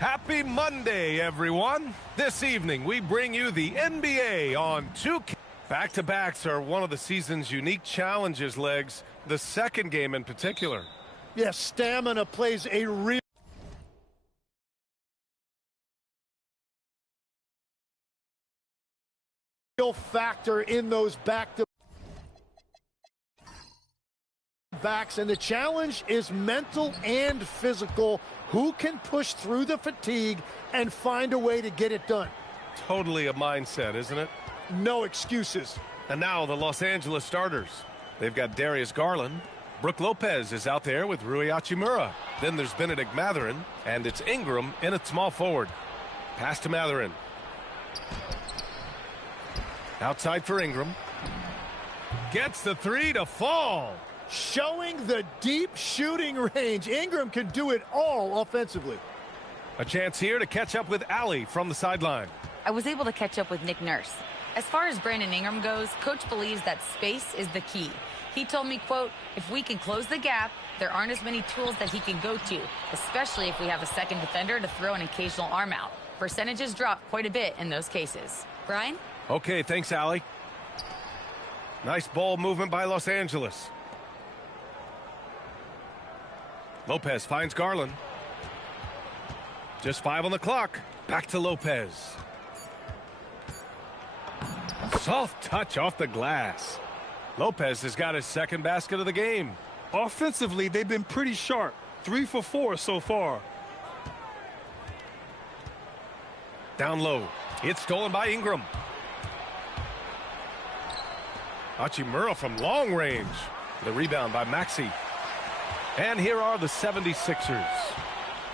Happy Monday, everyone. This evening, we bring you the NBA on 2K. Back-to-backs are one of the season's unique challenges, Legs. The second game in particular. Yes, stamina plays a real factor in those back-to-backs, and the challenge is mental and physical. Who can push through the fatigue and find a way to get it done? Totally a mindset, isn't it? No excuses. And now the Los Angeles starters. They've got Darius Garland. Brook Lopez is out there with Rui Hachimura. Then there's Benedict Mathurin, and it's Ingram in at small forward. Pass to Mathurin. Outside for Ingram. Gets the three to fall. Showing the deep shooting range. Ingram can do it all offensively. A chance here to catch up with Allie from the sideline. I was able to catch up with Nick Nurse. As far as Brandon Ingram goes, Coach believes that space is the key. He told me, quote, if we can close the gap, there aren't as many tools that he can go to, especially if we have a second defender to throw an occasional arm out. Percentages drop quite a bit in those cases. Brian? Okay, thanks, Allie. Nice ball movement by Los Angeles. Lopez finds Garland. Just 5 on the clock. Back to Lopez. Soft touch off the glass. Lopez has got his second basket of the game. Offensively, they've been pretty sharp. 3 for 4 so far. Down low. It's stolen by Ingram. Hachimura from long range. The rebound by Maxey. And here are the 76ers.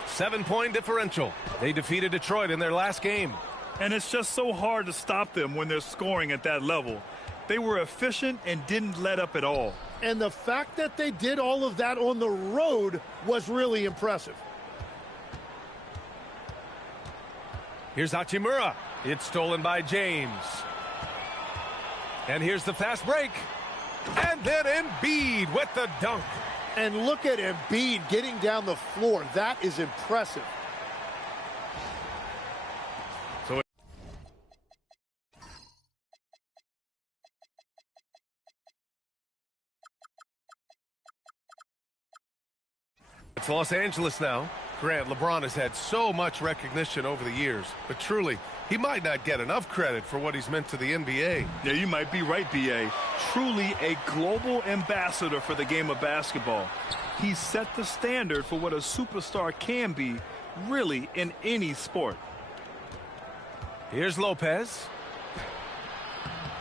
7-point differential. They defeated Detroit in their last game. And it's just so hard to stop them when they're scoring at that level. They were efficient and didn't let up at all. And the fact that they did all of that on the road was really impressive. Here's Hachimura. It's stolen by James. And here's the fast break. And then Embiid with the dunk. And look at Embiid getting down the floor. That is impressive. So it's Los Angeles now. Grant, LeBron has had so much recognition over the years, but truly, he might not get enough credit for what he's meant to the NBA. Yeah, you might be right, B.A. Truly a global ambassador for the game of basketball. He set the standard for what a superstar can be, really, in any sport. Here's Lopez.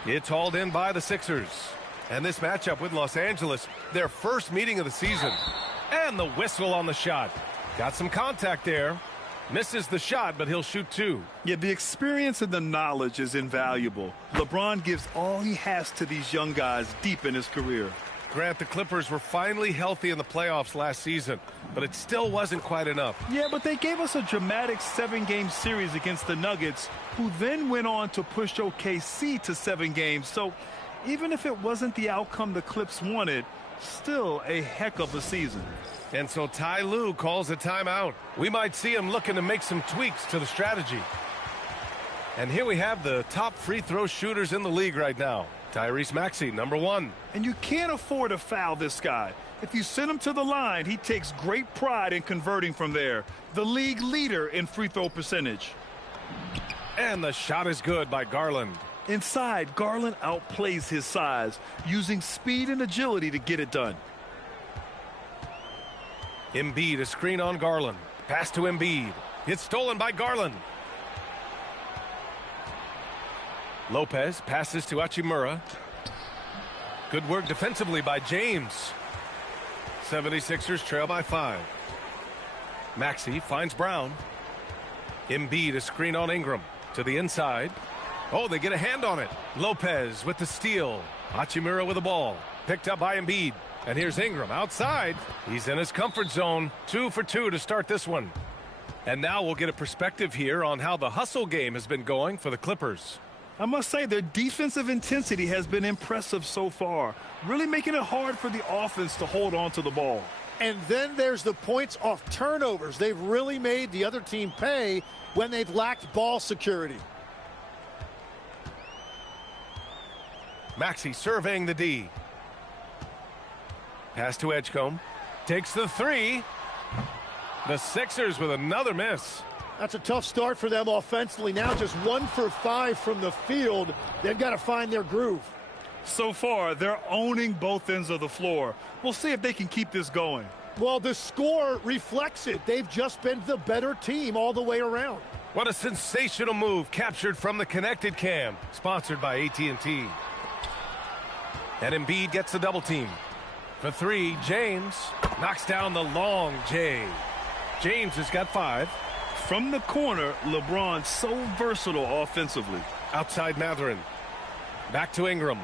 It's hauled in by the Sixers. And this matchup with Los Angeles, their first meeting of the season. And the whistle on the shot. Got some contact there. Misses the shot, but he'll shoot 2. Yeah, the experience and the knowledge is invaluable. LeBron gives all he has to these young guys deep in his career. Grant, the Clippers were finally healthy in the playoffs last season, but it still wasn't quite enough. Yeah, but they gave us a dramatic 7-game series against the Nuggets, who then went on to push OKC to 7 games. So even if it wasn't the outcome the Clips wanted, still a heck of a season. And so Ty Lue calls a timeout. We might see him looking to make some tweaks to the strategy. And here we have the top free throw shooters in the league right now. Tyresemaxey, number 1. And you can't afford to foul this guy. If you send him to the line, he takes great pride in converting from there. The league leader in free throw percentage. And the shot is good by Garland. Inside, Garland outplays his size, using speed and agility to get it done. Embiid, a screen on Garland. Pass to Embiid. It's stolen by Garland. Lopez passes to Hachimura. Good work defensively by James. 76ers trail by 5. Maxey finds Brown. Embiid, a screen on Ingram. To the inside. Oh, they get a hand on it. Lopez with the steal. Hachimura with the ball. Picked up by Embiid. And here's Ingram outside. He's in his comfort zone. 2 for 2 to start this one. And now we'll get a perspective here on how the hustle game has been going for the Clippers. I must say their defensive intensity has been impressive so far, really making it hard for the offense to hold on to the ball. And then there's the points off turnovers. They've really made the other team pay when they've lacked ball security. Maxey surveying the D. Pass to Edgecombe. Takes the three. The Sixers with another miss. That's a tough start for them offensively. Now just 1 for 5 from the field. They've got to find their groove. So far, they're owning both ends of the floor. We'll see if they can keep this going. Well, the score reflects it. They've just been the better team all the way around. What a sensational move captured from the connected cam, sponsored by AT&T. And Embiid gets the double team. For three, James knocks down the long J. James has got 5. From the corner, LeBron so versatile offensively. Outside Mathurin. Back to Ingram.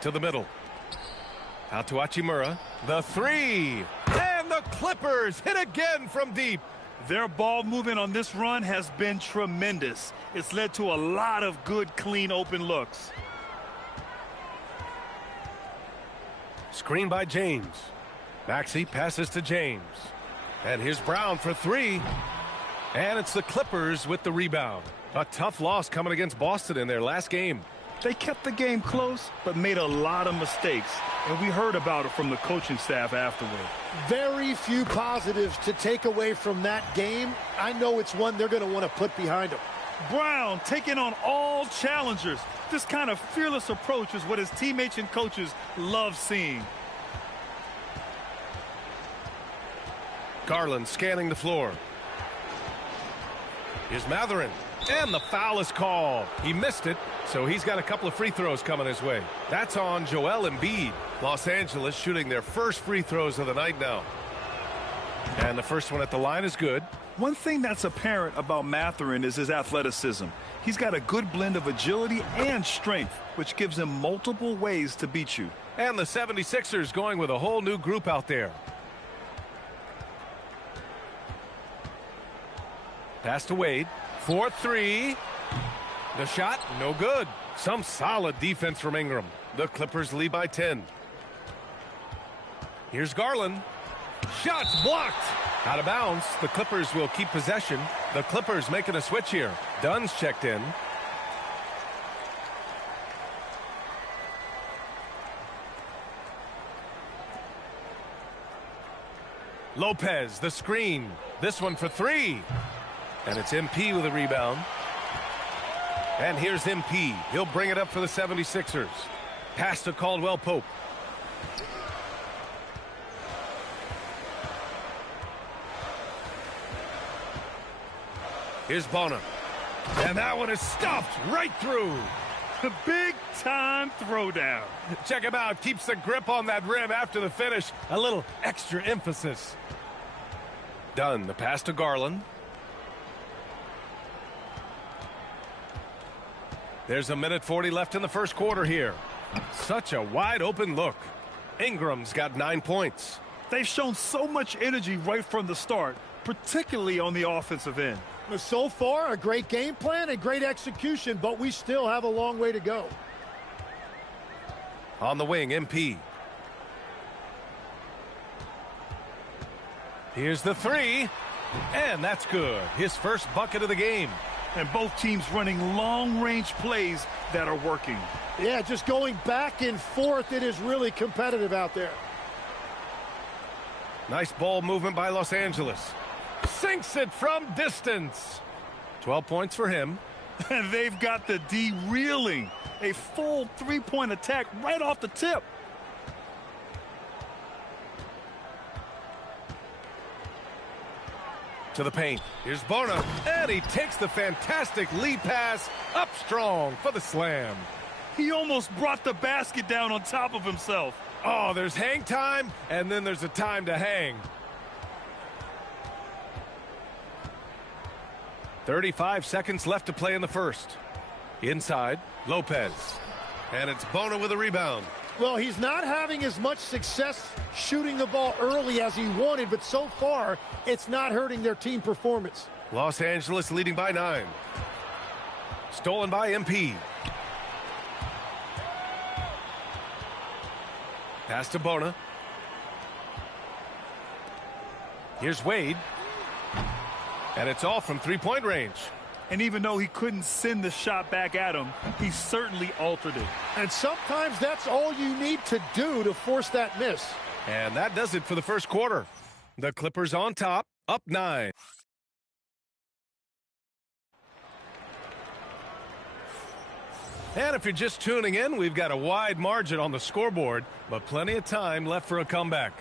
To the middle. Out to Hachimura. The three. And the Clippers hit again from deep. Their ball movement on this run has been tremendous. It's led to a lot of good, clean, open looks. Screen by James. Maxey passes to James. And here's Brown for 3. And it's the Clippers with the rebound. A tough loss coming against Boston in their last game. They kept the game close, but made a lot of mistakes. And we heard about it from the coaching staff afterward. Very few positives to take away from that game. I know it's one they're going to want to put behind them. Brown taking on all challengers. This kind of fearless approach is what his teammates and coaches love seeing. Garland scanning the floor. Here's Mathurin. And the foul is called. He missed it, so he's got a couple of free throws coming his way. That's on Joel Embiid. Los Angeles shooting their first free throws of the night now. And the first one at the line is good. One thing that's apparent about Mathurin is his athleticism. He's got a good blend of agility and strength, which gives him multiple ways to beat you. And the 76ers going with a whole new group out there. Pass to Wade. 4-3. The shot, no good. Some solid defense from Ingram. The Clippers lead by 10. Here's Garland. Shots blocked. Out of bounds. The Clippers will keep possession. The Clippers making a switch here. Dunn's checked in. Lopez, the screen. This one for 3. And it's MP with a rebound. And here's MP. He'll bring it up for the 76ers. Pass to Caldwell Pope. Here's Bonner. And that one is stuffed right through. The big-time throwdown. Check him out. Keeps the grip on that rim after the finish. A little extra emphasis. Dunn, the pass to Garland. There's 1:40 left in the first quarter here. Such a wide open look. Ingram's got 9 points. They've shown so much energy right from the start, particularly on the offensive end. So far, a great game plan and great execution, but we still have a long way to go. On the wing, MP. Here's the 3. And that's good. His first bucket of the game. And both teams running long-range plays that are working. Yeah, just going back and forth. It is really competitive out there. Nice ball movement by Los Angeles. Sinks it from distance. 12 points for him. And they've got the D reeling. A full three-point attack right off the tip. To the paint. Here's Bona. And he takes the fantastic lead pass up strong for the slam. He almost brought the basket down on top of himself. Oh, there's hang time, and then there's a time to hang. 35 seconds left to play in the first. Inside, Lopez. And it's Bona with a rebound. Well, he's not having as much success shooting the ball early as he wanted, but so far, it's not hurting their team performance. Los Angeles leading by 9. Stolen by MP. Pass to Bona. Here's Wade. And it's all from three-point range. And even though he couldn't send the shot back at him, he certainly altered it. And sometimes that's all you need to do to force that miss. And that does it for the first quarter. The Clippers on top, up 9. And if you're just tuning in, we've got a wide margin on the scoreboard, but plenty of time left for a comeback.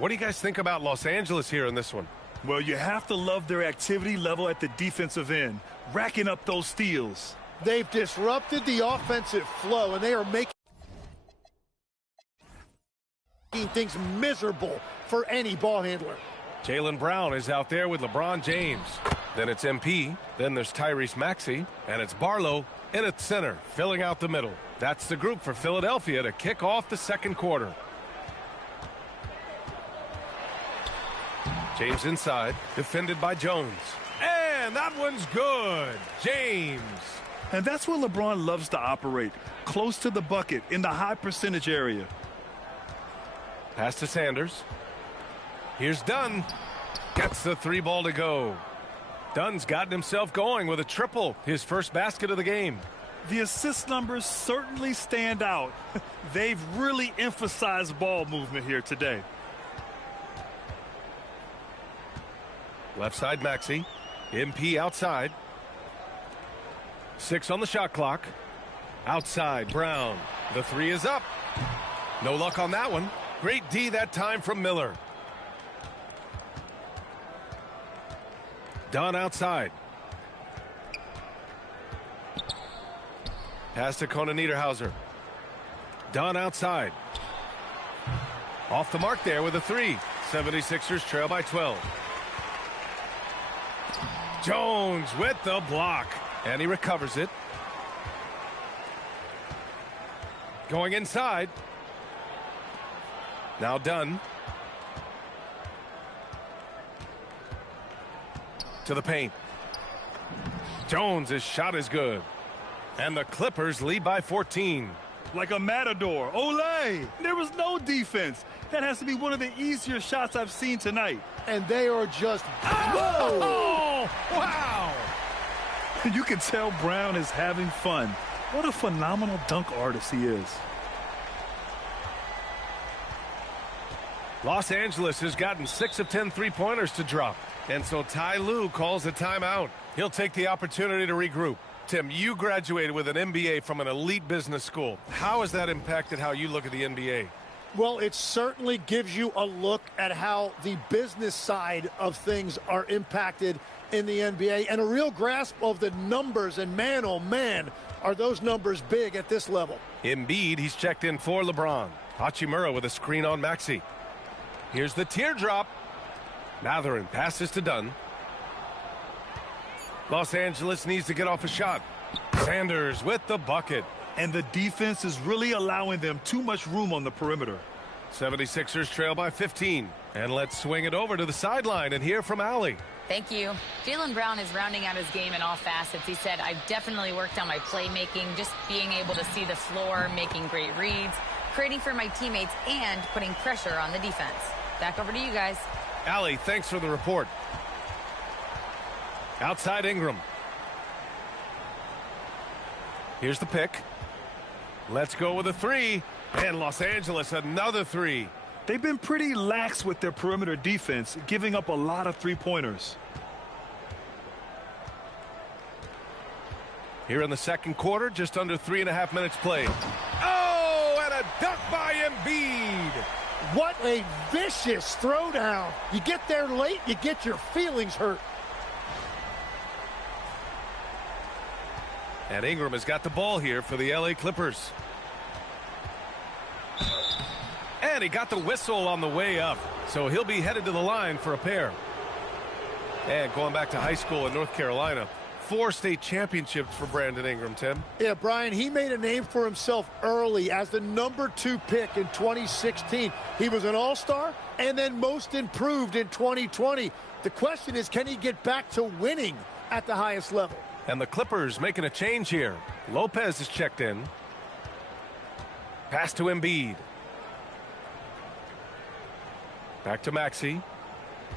What do you guys think about Los Angeles here in this one? Well, you have to love their activity level at the defensive end, racking up those steals. They've disrupted the offensive flow, and they are making things miserable for any ball handler. JaylenBrown is out there with LeBron James. Then it's MP. Then there's Tyresemaxey. And it's Barlow in at center, filling out the middle. That's the group for Philadelphia to kick off the second quarter. James inside, defended by Jones. And that one's good. James. And that's where LeBron loves to operate, close to the bucket in the high percentage area. Pass to Sanders. Here's Dunn. Gets the 3 ball to go. Dunn's gotten himself going with a triple, his first basket of the game. The assist numbers certainly stand out. They've really emphasized ball movement here today. Left side Maxey. MP outside. 6 on the shot clock. Outside Brown. The 3 is up. No luck on that one. Great D that time from Miller. Dunn outside. Pass to Conan Niederhauser. Dunn outside. Off the mark there with a 3. 76ers trail by 12. Jones with the block. And he recovers it. Going inside. Now Dunn. To the paint. Jones' shot is good. And the Clippers lead by 14. Like a matador. Olé! There was no defense. That has to be one of the easier shots I've seen tonight. And they are just... Oh! Wow! You can tell Brown is having fun. What a phenomenal dunk artist he is. Los Angeles has gotten 6 of 10 three-pointers to drop. And so Ty Lue calls a timeout. He'll take the opportunity to regroup. Tim, you graduated with an MBA from an elite business school. How has that impacted how you look at the NBA? Well, it certainly gives you a look at how the business side of things are impacted in the NBA and a real grasp of the numbers. And man, oh man, are those numbers big at this level. Embiid, he's checked in for LeBron. Hachimura with a screen on Maxey. Here's the teardrop. Mathurin passes to Dunn. Los Angeles needs to get off a shot. Sanders with the bucket. And the defense is really allowing them too much room on the perimeter. 76ers trail by 15. And let's swing it over to the sideline and hear from Allie. Thank you. JaylenBrown is rounding out his game in all facets. He said, I've definitely worked on my playmaking, just being able to see the floor, making great reads, creating for my teammates, and putting pressure on the defense. Back over to you guys. Allie, thanks for the report. Outside Ingram. Here's the pick. Let's go with a 3. And Los Angeles, another 3. They've been pretty lax with their perimeter defense, giving up a lot of three-pointers. Here in the second quarter, just under 3.5 minutes played. Oh, and a dunk by Embiid. What a vicious throwdown. You get there late, you get your feelings hurt. And Ingram has got the ball here for the LA Clippers. And he got the whistle on the way up. So he'll be headed to the line for a pair. And going back to high school in North Carolina, 4 state championships for Brandon Ingram, Tim. Yeah, Brian, he made a name for himself early as the #2 pick in 2016. He was an all-star and then most improved in 2020. The question is, can he get back to winning at the highest level? And the Clippers making a change here. Lopez is checked in. Pass to Embiid. Back to Maxey.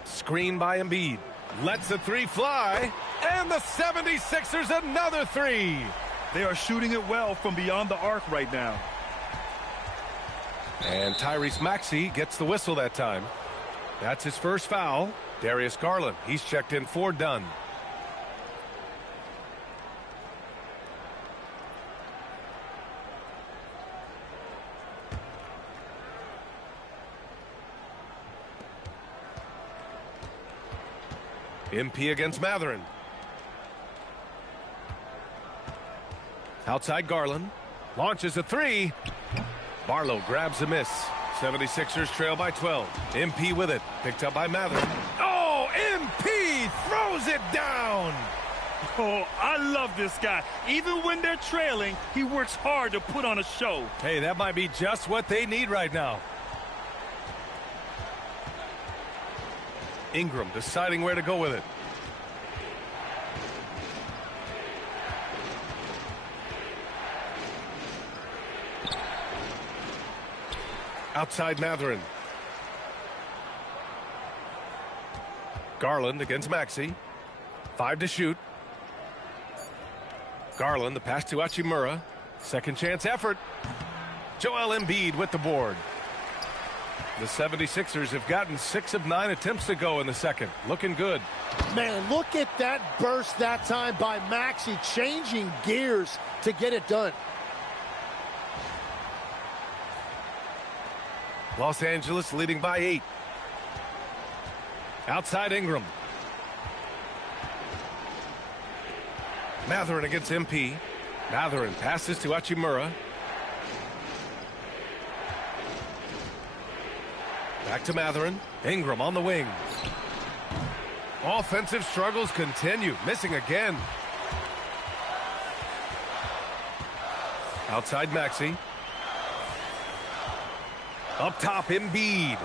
Screen by Embiid. Lets the 3 fly. And the 76ers another 3. They are shooting it well from beyond the arc right now. And Tyresemaxey gets the whistle that time. That's his first foul. Darius Garland, he's checked in for Dunn. MP against Matherin. Outside Garland. Launches a 3. Barlow grabs a miss. 76ers trail by 12. MP with it. Picked up by Matherin. Oh, MP throws it down. Oh, I love this guy. Even when they're trailing, he works hard to put on a show. Hey, that might be just what they need right now. Ingram deciding where to go with it. Outside Matherin. Garland against Maxey. 5 to shoot. Garland, the pass to Hachimura. Second chance effort. Joel Embiid with the board. The 76ers have gotten 6 of 9 attempts to go in the second. Looking good. Man, look at that burst that time by Maxey, changing gears to get it done. Los Angeles leading by 8. Outside Ingram. Matherin against MP. Matherin passes to Hachimura. Back to Matherin. Ingram on the wing. Offensive struggles continue. Missing again. Outside Maxey. Up top, Embiid.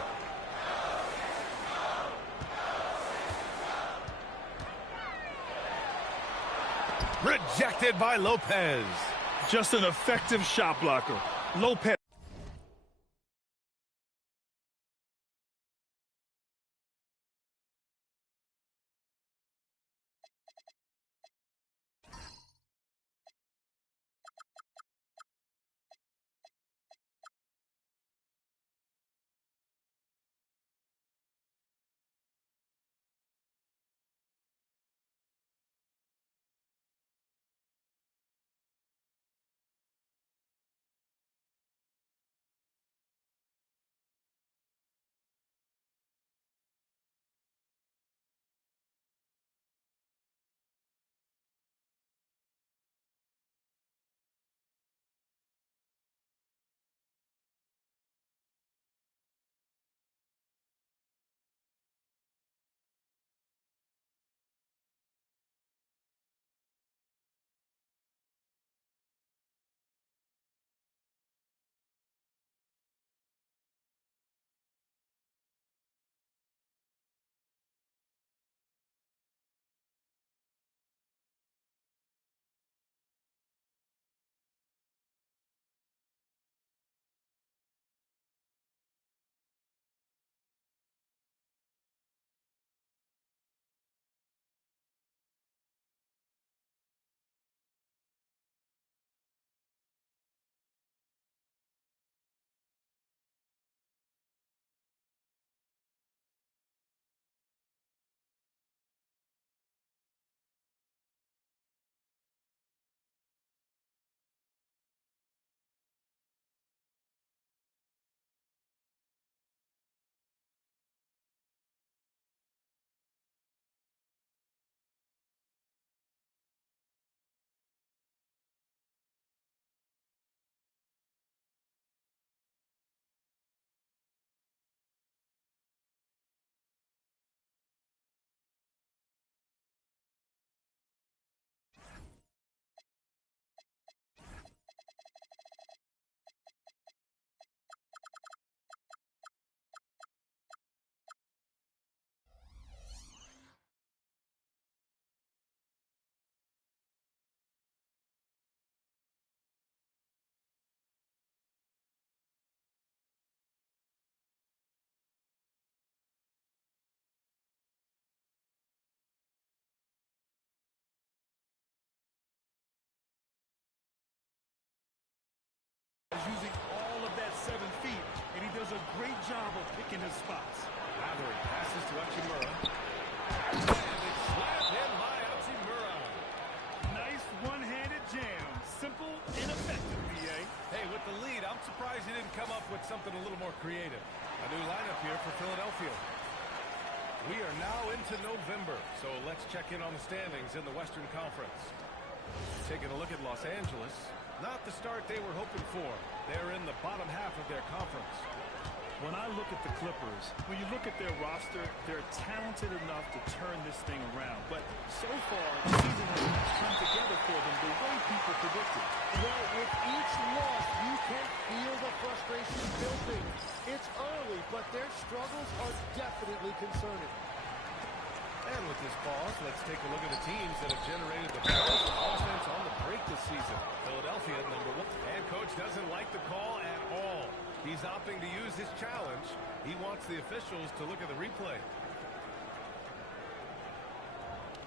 Rejected by Lopez. Just an effective shot blocker. Lopez. his spots. Gathering passes to Hachimura. And it's slammed in by Hachimura. Nice one-handed jam. Simple and effective, BA. Hey, with the lead, I'm surprised he didn't come up with something a little more creative. A new lineup here for Philadelphia. We are now into November, so let's check in on the standings in the Western Conference. Taking a look at Los Angeles. Not the start they were hoping for. They're in the bottom half of their conference. When I look at the Clippers, when you look at their roster, they're talented enough to turn this thing around. But so far, the season has not come together for them the way people predicted. Well, with each loss, you can feel the frustration building. It's early, but their struggles are definitely concerning. And with this pause, let's take a look at the teams that have generated the most offense on the break this season. Philadelphia at number 1. And coach doesn't like the call at all. He's opting to use his challenge. He wants the officials to look at the replay.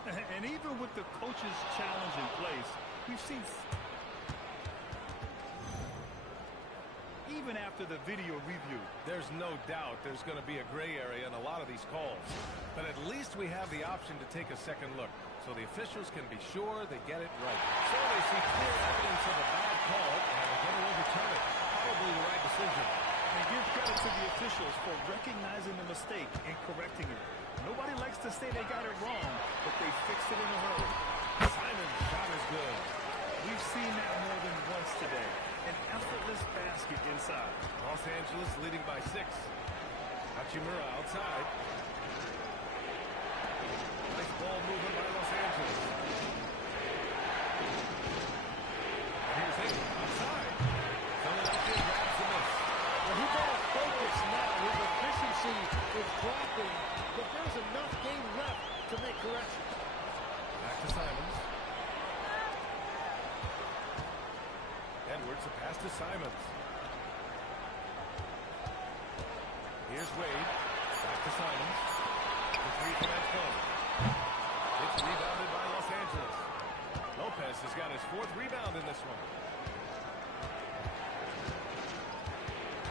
And even with the coach's challenge in place, we've seen... Even after the video review, there's no doubt there's going to be a gray area in a lot of these calls. But at least we have the option to take a second look, so the officials can be sure they get it right. So they see clear evidence of a bad call, and they're going to overturn it. Probably the right decision. And give credit to the officials for recognizing the mistake and correcting it. Nobody likes to say they got it wrong, but they fixed it in a hurry. Simon's shot is good. We've seen that more than once today. An effortless basket inside. Los Angeles leading by 6. Hachimura outside. Nice ball movement by Los Angeles. And here's Ingram outside. Philadelphia grabs the miss. Well, he got to focus now. His efficiency is dropping, but there's enough game left to make corrections. Back to Simons. Edwards, a pass to Simons. Here's Wade. Back to Simons. The three from Edson. It's rebounded by Los Angeles. Lopez has got his 4th rebound in this one.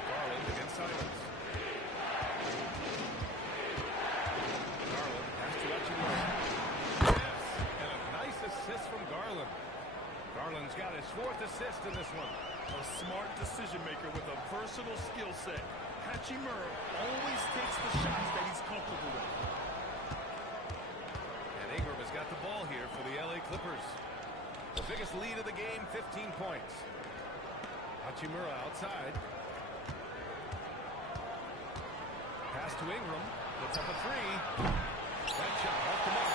Garland against Simons. Garland pass to Hachimura. Yes, and a nice assist from Garland. Garland's got his 4th assist in this one. A smart decision maker with a versatile skill set. Hachimura always takes the shots that he's comfortable with. And Ingram has got the ball here for the LA Clippers. The biggest lead of the game, 15 points. Hachimura outside. Pass to Ingram. Puts up a 3. That shot off the mark.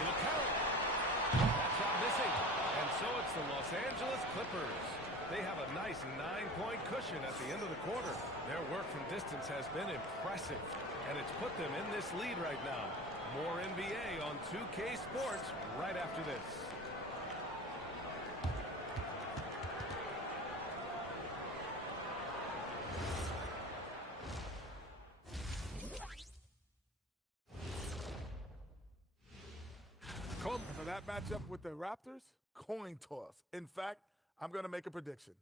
It'll count. That shot missing. And so it's the Los Angeles Clippers. They have a nice 9-point cushion at the end of the quarter. Their work from distance has been impressive, and it's put them in this lead right now. More NBA on 2K Sports right after this. For that matchup with the Raptors, coin toss. In fact, I'm going to make a prediction.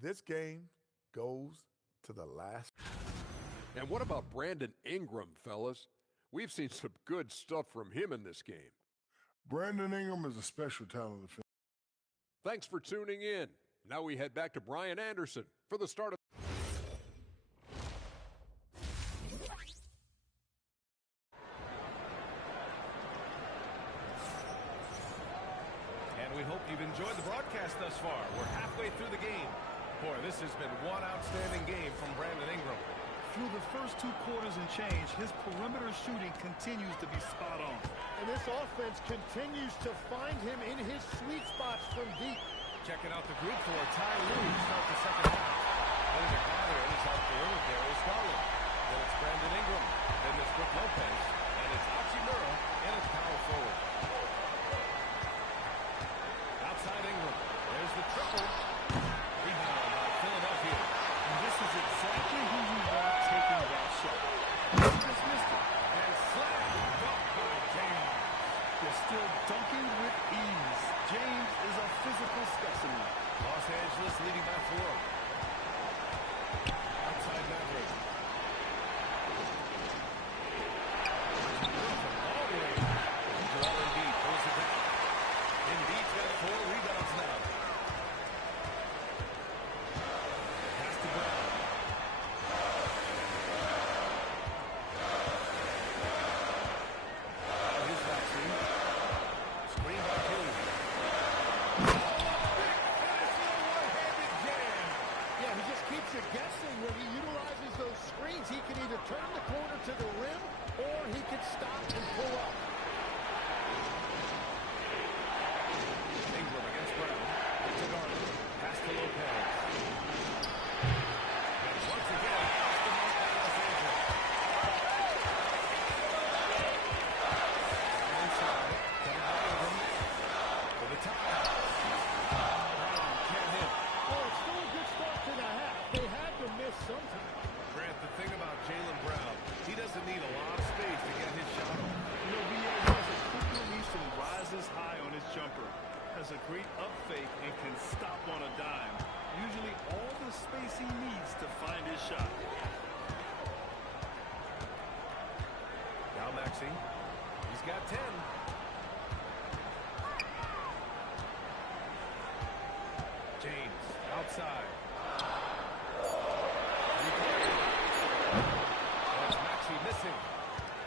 This game goes to the last. And what about Brandon Ingram, fellas? We've seen some good stuff from him in this game. Brandon Ingram is a special talent. Thanks for tuning in. Now we head back to Brian Anderson for the start of... And we hope you've enjoyed the broadcast thus far. We're halfway through the game. Boy, this has been one outstanding game from Brandon Ingram. Through the first 2 quarters and change, his perimeter shooting continues to be spot on. And this offense continues to find him in his sweet spots from deep. Checking out the group for Ty Lue to start the second half. Then the gathering is out there with Darius Garland. Then it's Brandon Ingram. Then it's Brook Lopez. And it's Hachimura and it's power forward. Outside Ingram. There's the triple. Rebound by Philadelphia. And this is exactly who you want taking that shot. He just missed it. And slam dunk by James. They're still dunking with ease. James is a physical specimen. Los Angeles leading by 4. Outside keeps you guessing when he utilizes those screens. He can either turn the corner to the rim, or he can stop and pull up. Ingram against Brown. To Garland. Pass to Lopez. And once again, off the mark by Los Angeles. Inside. Coming by Ingram. For the tie. Brown can't hit. Well, it's still a good start to the half. They had to miss sometime. Grant, the thing about Jaylen Brown, he doesn't need a lot of space to get his shot off. You know, BA has a quick release and rises high on his jumper. Has a great up fake and can stop on a dime. Usually all the space he needs to find his shot. Now Maxey. He's got 10. James outside. That's Maxey missing.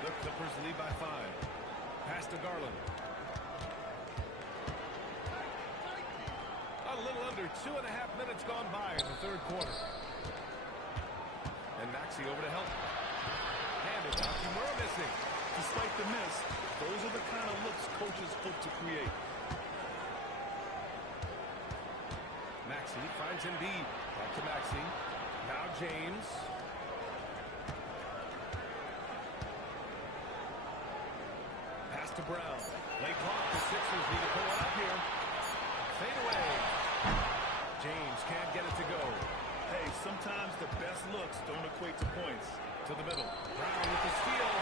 The Clippers lead by 5. Pass to Garland. A little under 2.5 minutes gone by in the third quarter. And Maxey over to help. Handed out. Kimura missing. Despite the miss, those are the kind of looks coaches hope to create. Maxey finds Embiid. Back to Maxey. Now James. Pass to Brown. Late clock. The Sixers need to pull it up here. Fade away. James can't get it to go. Hey, sometimes the best looks don't equate to points. To the middle. Brown with the steal.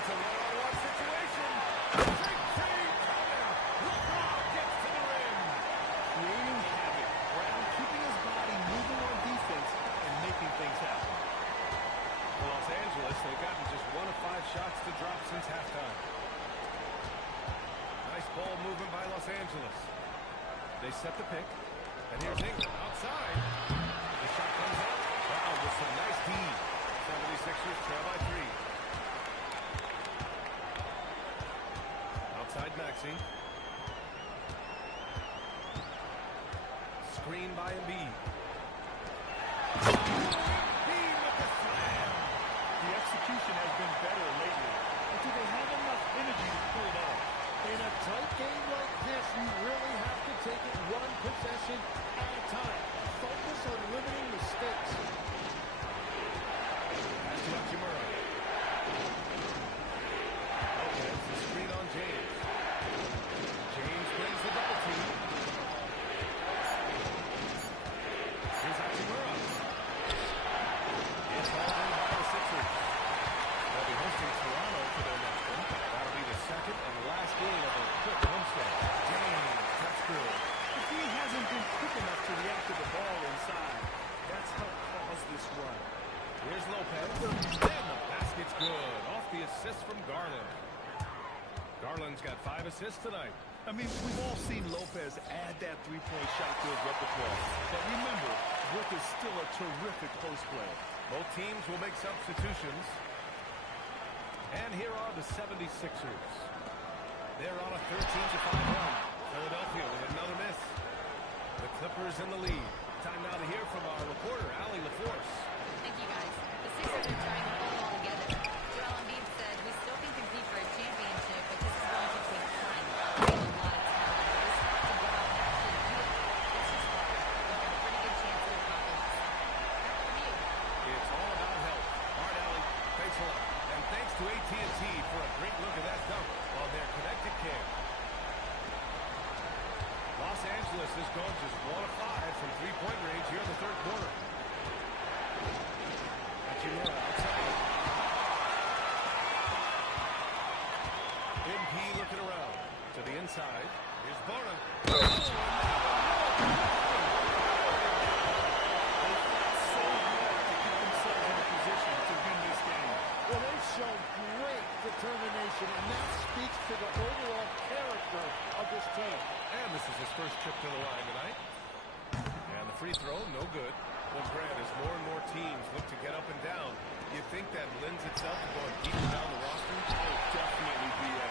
It's a one-on-one situation. Big three coming. LeBron gets to the rim. Creating havoc. Brown keeping his body moving on defense and making things happen. For Los Angeles, they've gotten just 1 of 5 shots to drop since halftime. Nice ball movement by Los Angeles. They set the pick. And here's Ingram outside. The shot comes up. Brown with some nice D. 76ers trail by 3. Outside Maxey. Screen by Embiid. Embiid with the slam. The execution has been better lately. But do they have enough energy to pull it off? In a tight game like this, you really have to take it one possession at a time. Focus on limiting mistakes. Pass to Kimura. Lopez, the screen on James. James brings the double team. Here's Hachimura. It's all in by the Sixers. They'll be hosting Toronto for their next one. That'll be the second and last game of a quick homestand. James, that's good. The team hasn't been quick enough to react to the ball inside. That's helped cause this run. Here's Lopez. And the basket's good. Off the assist from Garland. Garland's got 5 assists tonight. I mean, we've all seen Lopez add that three-point shot to his repertoire. But remember, Brook is still a terrific post player. Both teams will make substitutions. And here are the 76ers. They're on a 13-5 run. Philadelphia with another miss. The Clippers in the lead. Time now to hear from our reporter, Allie LaForce. Thank you, guys. The Sixers are trying to pull it all together. Joelembiid said, we still can compete for a championship, but this is going to take time. We have a lot of talent. It's hard to go out and actually do it. It's just hard. We've got a pretty good chance to accomplish this. Back to you. It's all about health. All right, Allie. Thanks a lot. And thanks to AT&T for a great look at that dunk on their connected cam. Los Angeles has gone just 1 of 5 from three-point range here in the third quarter. Hachimura outside. MP looking around. To the inside. Here's Bona. Well, they've shown great determination, and that speaks to the overall character of this team. And this is his first trip to the line tonight. And the free throw, no good. Well, Grant, as more and more teams look to get up and down, you think that lends itself to going deeper down the roster? Oh, definitely, BA.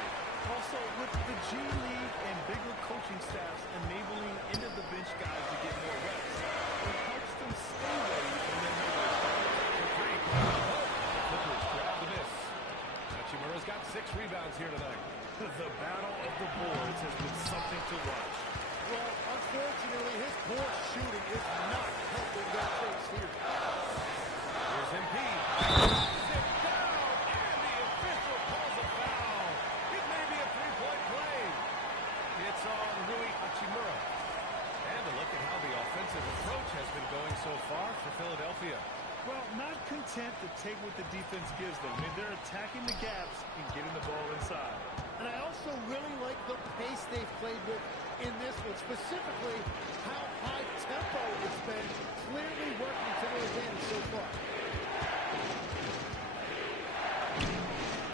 Also, with the G League and bigger coaching staffs enabling end-of-the-bench guys to get more reps, it helps them stay rebounds here tonight. The battle of the boards has been something to watch. Well, unfortunately, his poor shooting is not helping their case here. Here's MP. Sit down, and the official calls a foul. It may be a three-point play. It's on Rui Hachimura. And a look at how the offensive approach has been going so far for Philadelphia. Well, not content to take what the defense gives them. I mean, they're attacking the gaps and getting the ball inside. And I also really like the pace they've played with in this one, specifically how high tempo it's been, clearly working to their advantage so far.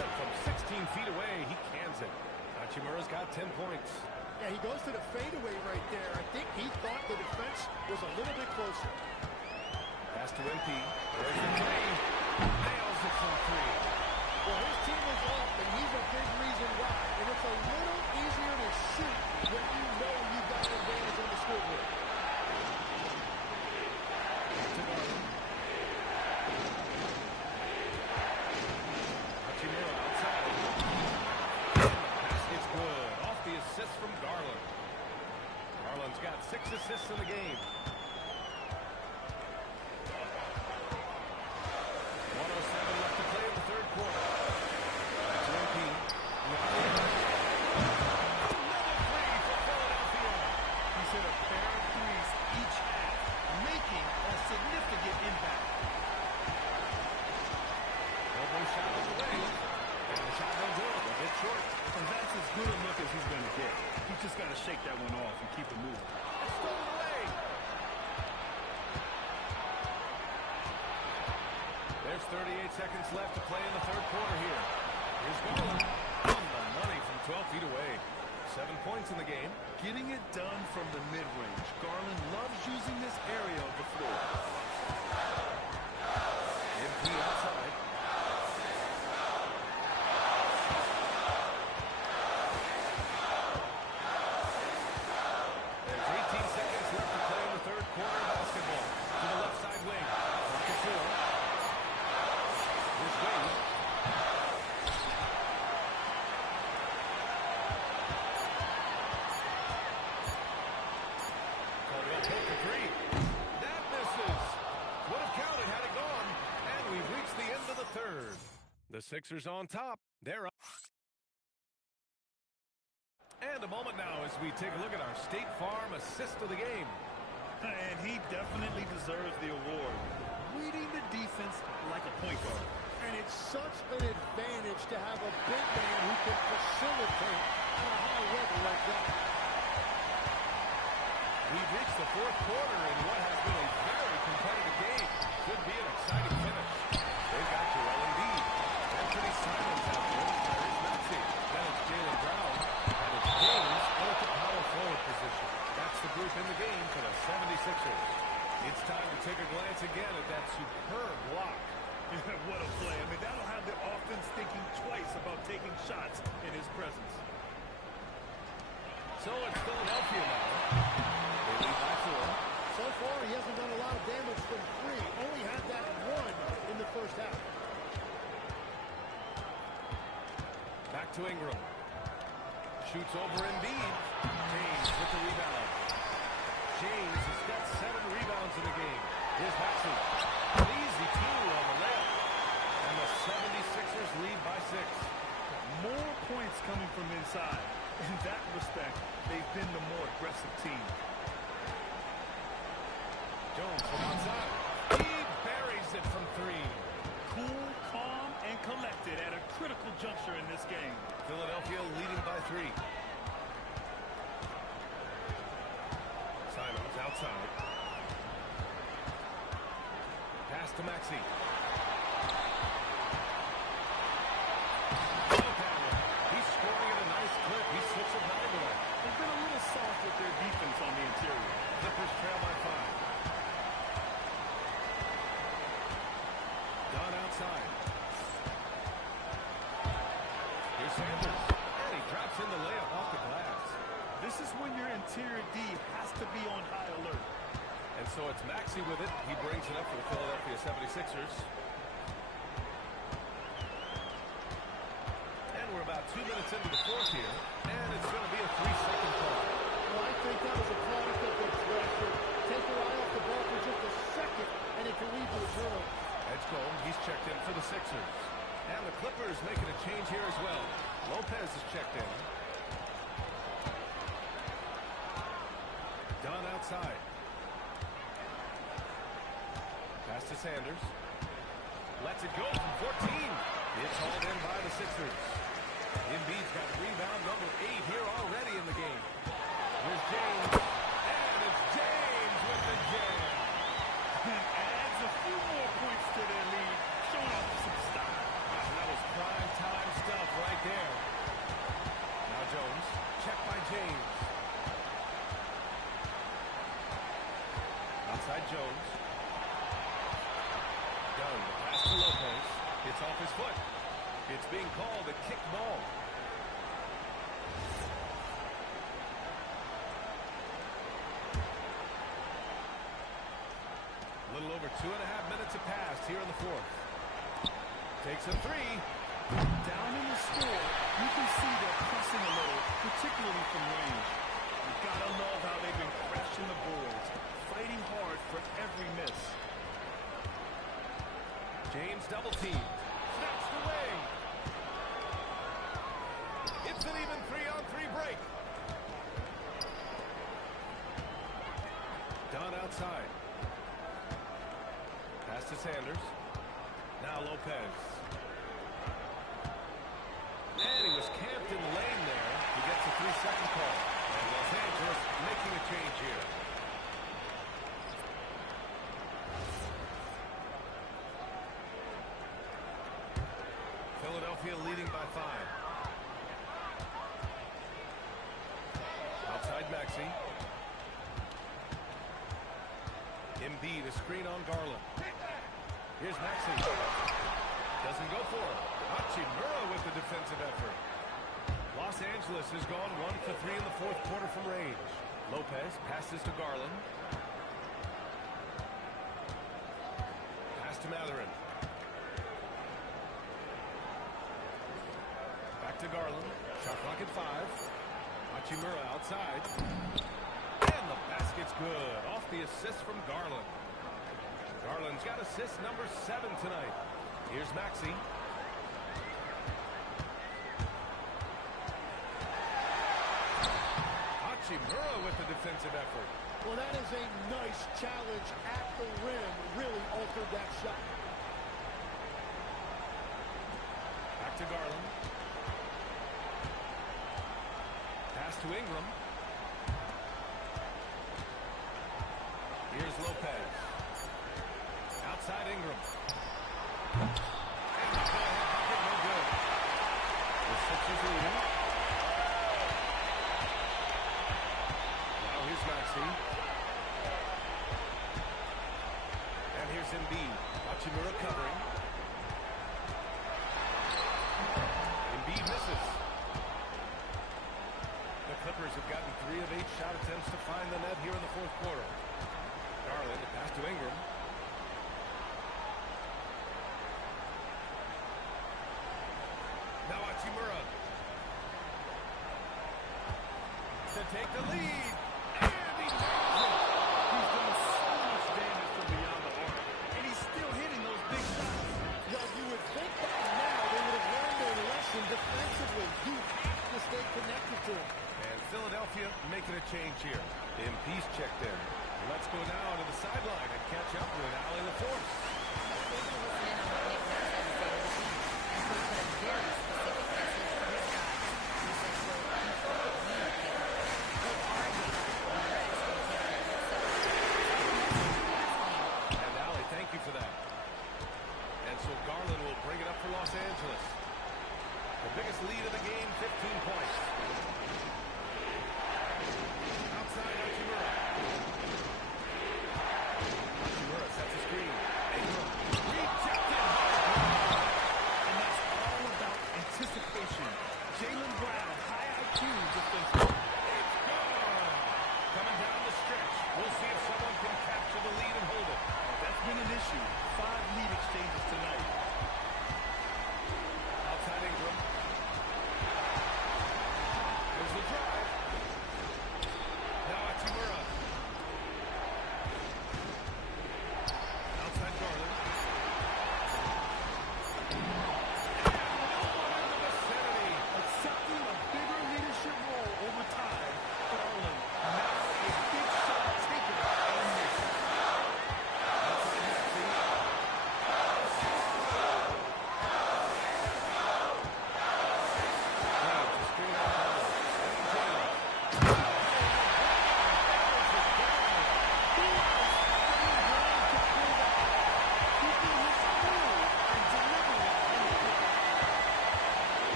And from 16 feet away, he cans it. Hachimura's got 10 points. Yeah, he goes to the fadeaway right there. I think he thought the defense was a little bit closer. Pass to MP. There's the three. Nails it from three. Well, his team is off, and he's a big reason why. And it's a little easier to shoot when you know you've got an advantage on the scoreboard. To Garland. Hachimura outside. Pass is good. Off the assist from Garland. Garland's got 6 assists in the game. 1:07 left to play in the third quarter. Back to MP. Another three for Philadelphia. He's hit a pair of threes each half, making a significant impact. Elbow shot on the way. And the shot goes in. A bit short. And that's as good a look as he's going to get. He's just got to shake that one off and keep it moving. It's stolen away. There's 38 seconds left to play in the third quarter here. Here's Garland on the money from 12 feet away. 7 points in the game. Getting it done from the mid-range. Garland loves using this area of the floor. MP outside. There's 18 seconds left to play in the third quarter of basketball. To the left side wing. Kasur. Here's Wade. Caldwell Pope for three. That misses. Would have counted had it gone. And we've reached the end of the third. The Sixers on top. They're up. And a moment now as we take a look at our State Farm assist of the game. And he definitely deserves the award. Reading the defense like a point guard. And it's such an advantage to have a big man who can facilitate at a high level like that. We've reached the fourth quarter in what has been a very competitive game. Could be an exciting finish. They've got joelembiid. Anthony Simons out there. Tyresemaxey. Then it's Jaylen Brown. And it's James out at the power forward position. That's the group in the game for the 76ers. It's time to take a glance again at that superb block. What a play. I mean, that'll have the offense thinking twice about taking shots in his presence. So it's Philadelphia now. They lead by 4. So far, he hasn't done a lot of damage from three. Only had that one in the first half. Back to Ingram. Shoots over Embiid. James with the rebound. James has got 7 rebounds in the game. Here's Maxey. An easy 2 on the layup. And the 76ers lead by 6. More points coming from inside. In that respect, they've been the more aggressive team. Jones from outside. He buries it from 3. Cool, calm, and collected at a critical juncture in this game. Philadelphia leading by 3. Simons outside. Pass to Maxey. He's scoring at a nice clip. He sits at 9 tonight. They've been a little soft with their defense on the interior. Clippers trail by 5. Dunn outside. Here's Sanders. And he drops in the layup off the glass. This is when your interior D has to be on high alert. And so it's Maxey with it. He brings it up for the Philadelphia 76ers. And we're 2 minutes into the fourth here, and it's going to be a 3-second call. Well, I think that was a product of the pressure. Take your eye off the ball for just a second, and it can lead to a turnover. Edgecombe, he's checked in for the Sixers. And the Clippers making a change here as well. Lopez is checked in. Dunn outside. Pass to Sanders. Lets it go from 14. It's hauled in by the Sixers. Embiid's got rebound number 8 here already in the game. Here's James. And it's James with the jam. Adds a few more points to their lead, showing off some style. That was prime time stuff right there. Now Jones, checked by James. Outside Jones. Dunn, pass to Lopez. It's off his foot. It's being called a kick ball. A little over 2.5 minutes have passed here in the fourth. Takes a 3. Down in the score, you can see they're pressing a little, particularly from range. You gotta love how they've been crashing the boards, fighting hard for every miss. James double teamed. Snatched away. It's an even 3-on-3 break. Dunn outside. Pass to Sanders. Now Lopez. And he was camped in the lane there. He gets a 3-second call. And Los Angeles making a change here. Philadelphia leading by 5. Outside Maxey. Embiid, a screen on Garland. Here's Maxey. Doesn't go for it. Hachimura with the defensive effort. Los Angeles has gone 1 for 3 in the fourth quarter from range. Lopez passes to Garland. Pass to Matherin. Back to Garland. Shot clock at 5. Hachimura outside. And the basket's good. Off the assist from Garland. Garland's got assist number 7 tonight. Here's Maxey. Hachimura with the defensive effort. Well, that is a nice challenge at the rim. Really altered that shot. Back to Garland. Pass to Ingram. Here's Lopez. Outside Ingram. And the go-ahead bucket, no good. The Sixers leading. Now here's Maxey. And here's Embiid. Hachimura covering. Embiid misses. The Clippers have gotten 3 of 8 shot attempts to find the net here in the fourth quarter. Garland, the pass to Ingram. Now Hachimura. To take the lead. And he nails it. He's done so much damage from beyond the arc, and he's still hitting those big shots. Well, you would think by now they would have learned their lesson defensively. You have to stay connected to him. And Philadelphia making a change here. MP's checked in. Let's go now to the sideline and catch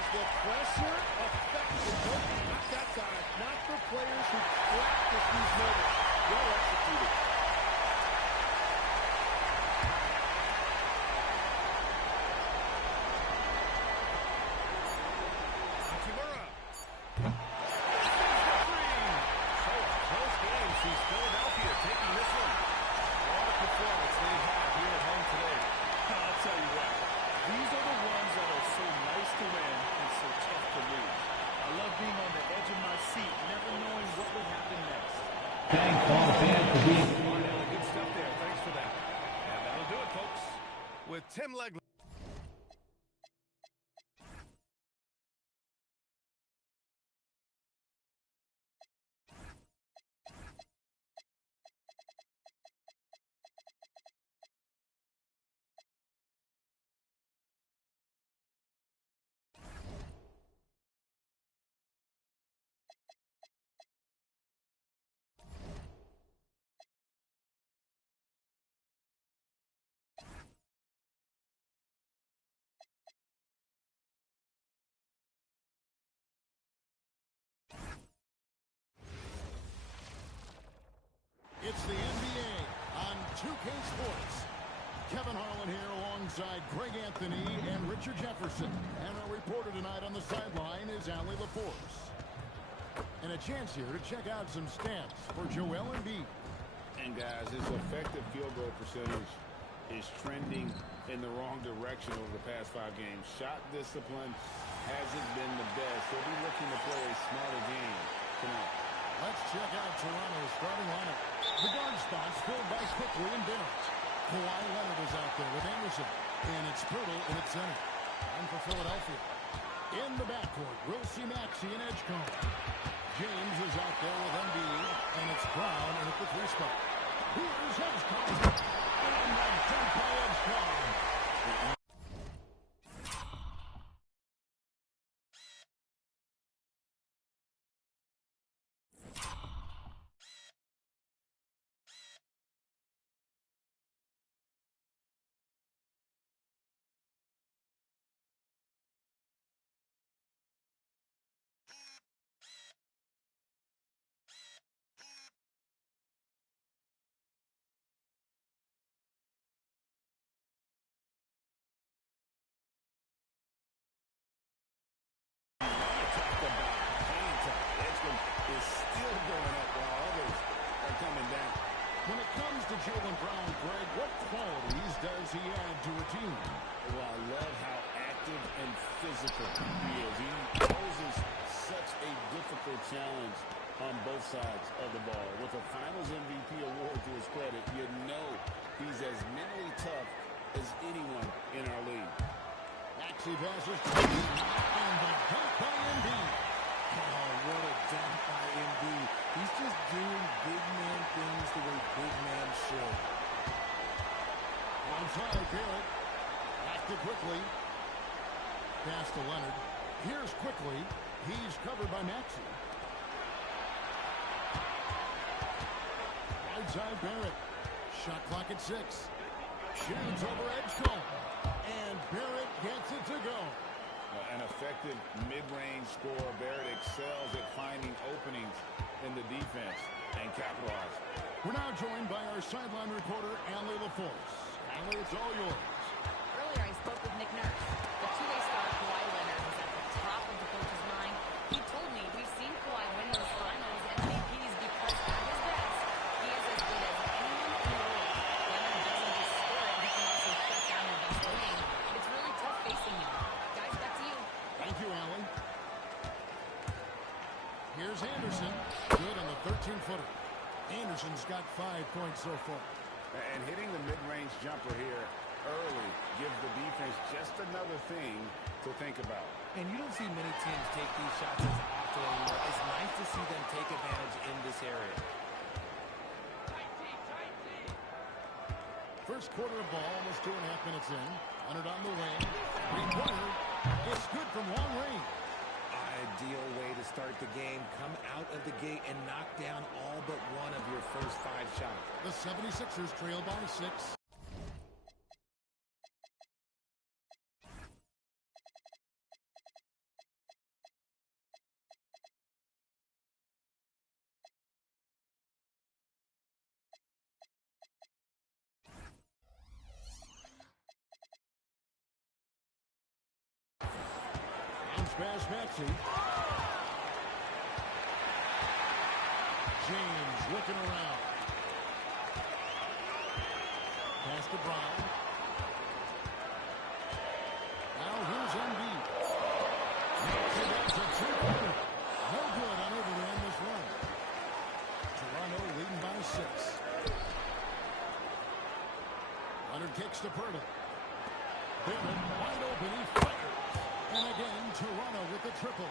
Was the pressure effective? Not that time. Not for players who practice these moments. Well executed. Hachimura. So a close game sees Philadelphia taking this one. What a performance they have here at home today. I'll tell you what, these are the ones that are so nice to win and so tough to lose. I love being on the edge of my seat, never knowing what will happen next. Thanks all the fans for being here. Good stuff there. Thanks for that. And that'll do it, folks. With Tim Legler. It's the NBA on 2K Sports. Kevin Harlan here alongside Greg Anthony and Richard Jefferson. And our reporter tonight on the sideline is Allie LaForce. And a chance here to check out some stats for Joel Embiid. And guys, his effective field goal percentage is trending in the wrong direction over the past 5 games. Shot discipline hasn't been the best. They'll be looking to play a smarter game tonight. Let's check out Toronto's starting lineup. The guard spots filled by Quickly and Barrett. Kawhi Leonard is out there with Anderson. And it's Pirtle in its center. And for Philadelphia. In the backcourt, we'll see Maxey and Edgecombe. James is out there with Embiid. And it's Brown in at the 3 spot. Here's Edgecombe. And the dunk by Edgecombe. When it comes to Jaylenbrown, Greg, what qualities does he add to a team? Well, I love how active and physical he is. He poses such a difficult challenge on both sides of the ball. With a Finals MVP award to his credit, you know he's as mentally tough as anyone in our league. Maxey passes to Embiid, and the dunk by Embiid. Oh, what a dunk by Embiid. He's just doing big man things the way big man should. Onside, Barrett. Back to Quickly. Pass to Leonard. Here's Quickly. He's covered by Maxey. Right side, Barrett. Shot clock at 6. Shoots over Edgecombe. And Barrett gets it to go. An effective mid-range scorer. Barrett excels at finding openings in the defense and capitalize. We're now joined by our sideline reporter, Allie LaForce. Allie, it's all yours. Earlier, I spoke with Nick Nurse. The two-way star Kawhi Leonard was at the top of the coach's mind. He told me we've seen Kawhi win those finals MVPs because at his best, he is as good as anyone in the league. Leonard doesn't just score it, he can also shut down your best wing. It's really tough facing him. Guys, back to you. Thank you, Allie. Here's Anderson. Good on the 13-footer. Anderson's got 5 points so far. And hitting the mid-range jumper here early gives the defense just another thing to think about. And you don't see many teams take these shots as often anymore. It's nice to see them take advantage in this area. First quarter of ball, almost 2.5 minutes in. Leonard on the wing. Three-pointer. It's good from long range. Ideal way to start the game. Come out of the gate and knock down all but one of your first 5 shots. The 76ers trail by 6. Maxey. James looking around. Pass to Brown. Now here's Embiid. That's a two-pointer. No good, unable to end this run. Toronto leading by 6. Leonard kicks to Purtle. Bennett wide open. He fires. And again, Toronto with the triple.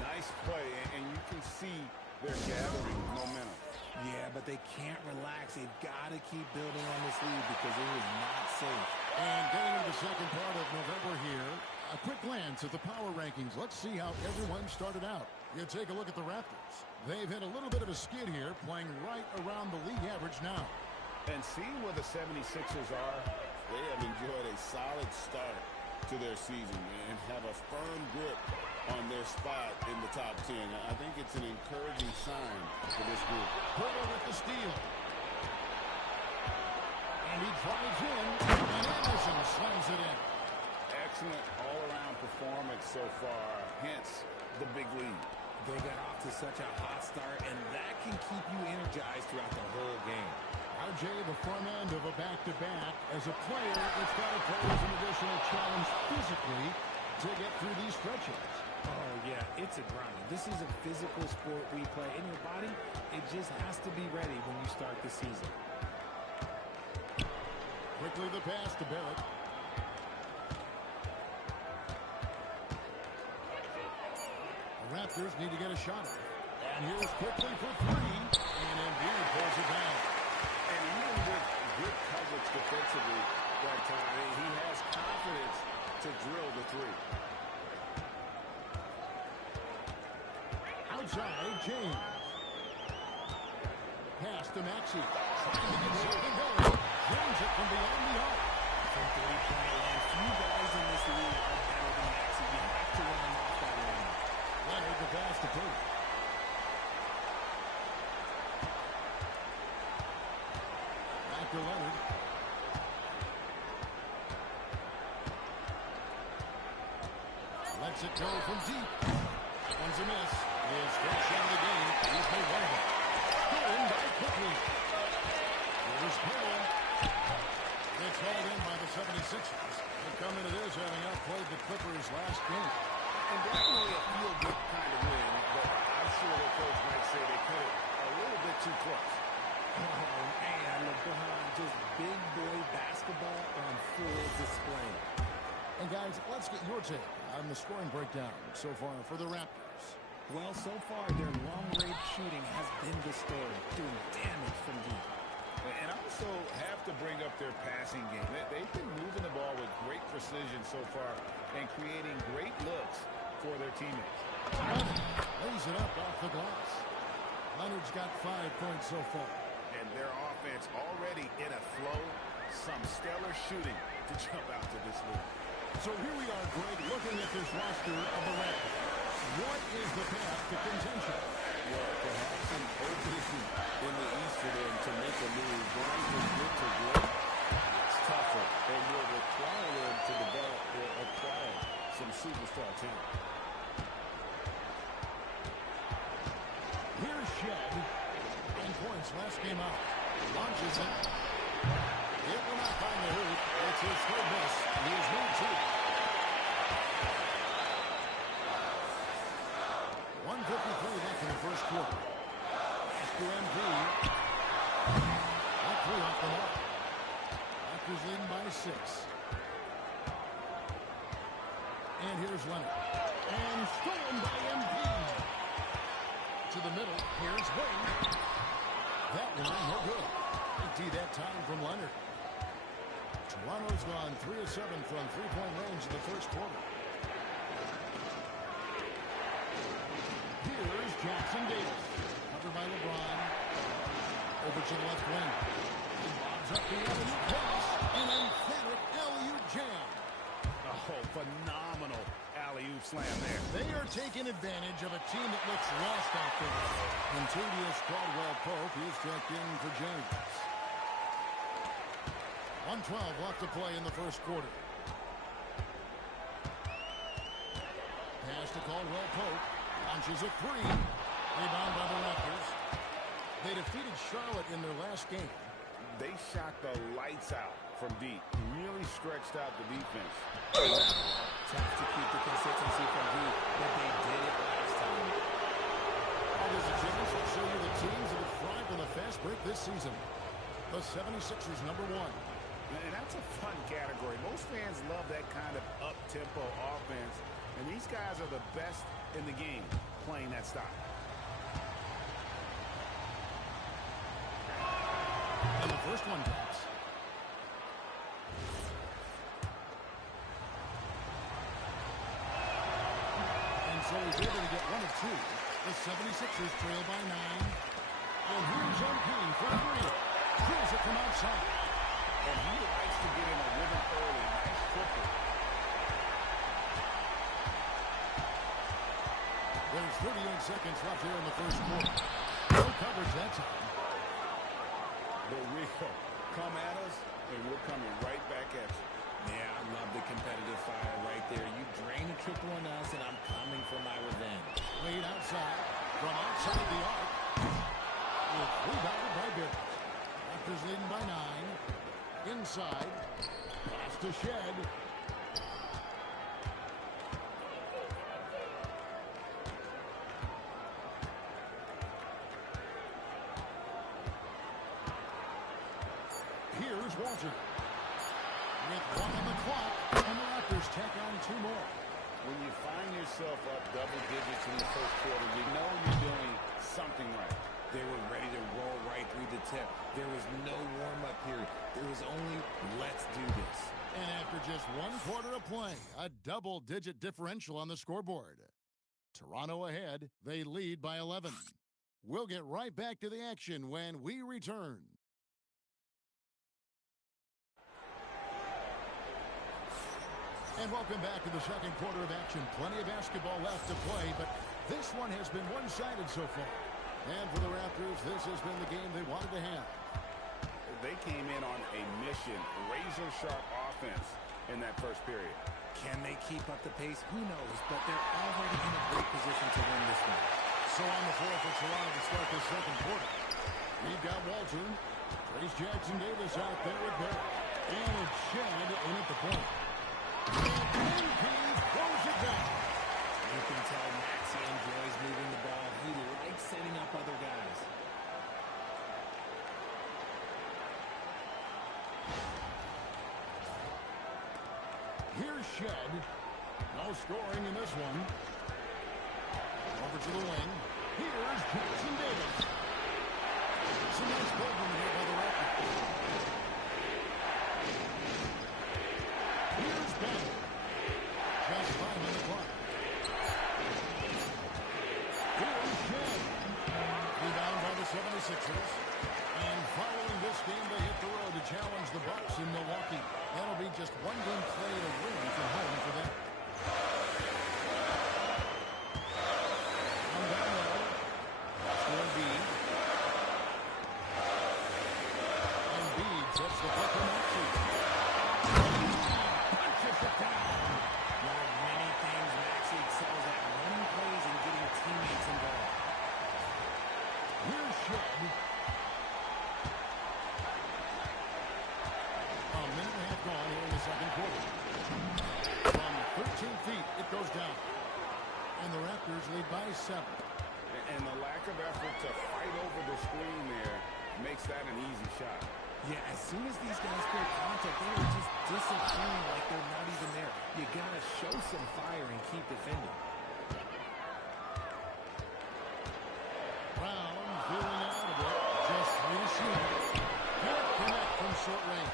Nice play, and you can see they're gathering momentum. Yeah, but they can't relax. They've got to keep building on this lead because it is not safe. And getting into the second part of November here, a quick glance at the power rankings. Let's see how everyone started out. You take a look at the Raptors. They've hit a little bit of a skid here, playing right around the league average now. And seeing where the 76ers are, they have enjoyed a solid start to their season and have a firm grip on their spot in the top 10. I think it's an encouraging sign for this group. Porter with the steal. And he drives in, and Anderson slams it in. Excellent all-around performance so far, hence the big lead. They got off to such a hot start, and that can keep you energized throughout the whole game. RJ, the front end of a back-to-back. As a player, it's got to pose an additional challenge physically to get through these stretches. Oh, yeah, it's a grind. This is a physical sport we play. In your body, it just has to be ready when you start the season. Quickly the pass to Barrett. The Raptors need to get a shot. And here's quickly for 3. And Embiid pulls it down. And even with good coverage defensively that time, he has confidence to drill the 3. Outside, James. Pass to Maxey. Trying to get something going. Brings it from beyond the arc. From three-point land, few guys in this league are better than Maxey. You have to run him off that line. Leonard the pass to Purtle. Back to Leonard. Lets it go from deep. One's a miss. His first shot of the game. He's made one of them. Stolen by quickly. Here's Purtle. It's hauled in by the 76ers. They come into this having outplayed the Clippers last game. And definitely a feel-good kind of win, but I'm sure the coach might say they cut it a little bit too close. Oh, man, LeBron, just big boy basketball on full display. And guys, let's get your take on the scoring breakdown so far for the Raptors. Well, so far, their long-range shooting has been the story, doing damage from deep. And also have to bring up their passing game. They've been moving the ball with great precision so far and creating great looks for their teammates. Lays it up off the glass. Leonard's got 5 points so far. And their offense already in a flow. Some stellar shooting to jump out to this league. So here we are, Greg, looking at this roster of the Raptors. What is the path to contention? Well, perhaps an opening in the East for them to make a move. Going from good to great, it's tougher and will require them to develop or acquire some superstar talent. Here's Shed. 9 points last game out. Launches it. It will not find the hoop. It's his third miss. He has moved 2. 1:53 left in the first quarter. Pass to MP. That 3 off the mark. Raptors leading by 6. And here's Leonard. And stolen by MP. To the middle. Here's Wayne. That one, no good. Empty that time from Leonard. Toronto's gone 3 of 7 from three-point range in the first quarter. Here's Jackson Davis. Covered by LeBron. Over to the left wing. He bobs up the alley-oop pass. An emphatic alley-oop jam. Oh, phenomenal alley-oop slam there. They are taking advantage of a team that looks lost out there. Contagious Caldwell-Pope is checked in for James. 1:12 left to play in the first quarter. Pass to Caldwell Pope. Launches a three. Rebound by the Raptors. They defeated Charlotte in their last game. They shot the lights out from deep. Really stretched out the defense. Tough to keep the consistency from deep, but they did it last time. All these achievements will show you the teams that have thrived on the fast break this season. The 76ers #1. And that's a fun category. Most fans love that kind of up-tempo offense, and these guys are the best in the game playing that style. And the first one drops. And so he's able to get one of two. The 76ers trail by 9. And here's Joe for three. Drills it from outside. And he likes to get in a rhythm early. Nice quickly. There's 38 seconds left here in the first quarter. No coverage that time. But we'll come at us, and we're coming right back at you. Yeah, I love the competitive fire right there. You drain a triple on us, and I'm coming for my revenge. Laid outside. From outside the arc. It's rebounded by Barrett. Raptors leading by 9. Inside. Pass to Shed. Here's Walter. With 1 on the clock, and the Raptors tack on 2 more. When you find yourself up double digits in the first quarter, you know you're doing something right. They were ready to roll right through the tip. There was no warm-up period. There was only, let's do this. And after just 1 quarter of play, a double-digit differential on the scoreboard. Toronto ahead. They lead by 11. We'll get right back to the action when we return. And welcome back to the second quarter of action. Plenty of basketball left to play, but this one has been one-sided so far. And for the Raptors, this has been the game they wanted to have. They came in on a mission, razor-sharp offense in that first period. Can they keep up the pace? Who knows, but they're already in a great position to win this one. So on the floor for Toronto to start this second quarter. We've got Walter, Trace Jackson-Davis out there with Barrett. And it's Shed in at the point. And MP throws it down. You can tell Maxey enjoys moving the ball. He likes setting up other guys. Here's Shed. No scoring in this one. Over to the wing. Here's Jackson-Davis. Some nice building here by the Raptors. Here's Ben. Just 5 on the clock. Here's Shed. Rebound by the 76ers. And following this game, they hit the road to challenge the Bucks in Milwaukee. That'll be just 1 game played away from home for them. Come down low. That's to Embiid. Embiid sets the puck to Maxey. Punches it down. One of many things Maxey excels at, running plays and getting teammates involved. Here's Shed. A minute and a half gone here in the second quarter. From 13 feet, it goes down. And the Raptors lead by 7. And the lack of effort to fight over the screen there makes that an easy shot. Yeah, as soon as these guys break contact, they are just disappearing like they're not even there. You gotta show some fire and keep defending. Brown feeling out of it. Just 3 to shoot. Can't connect from short range.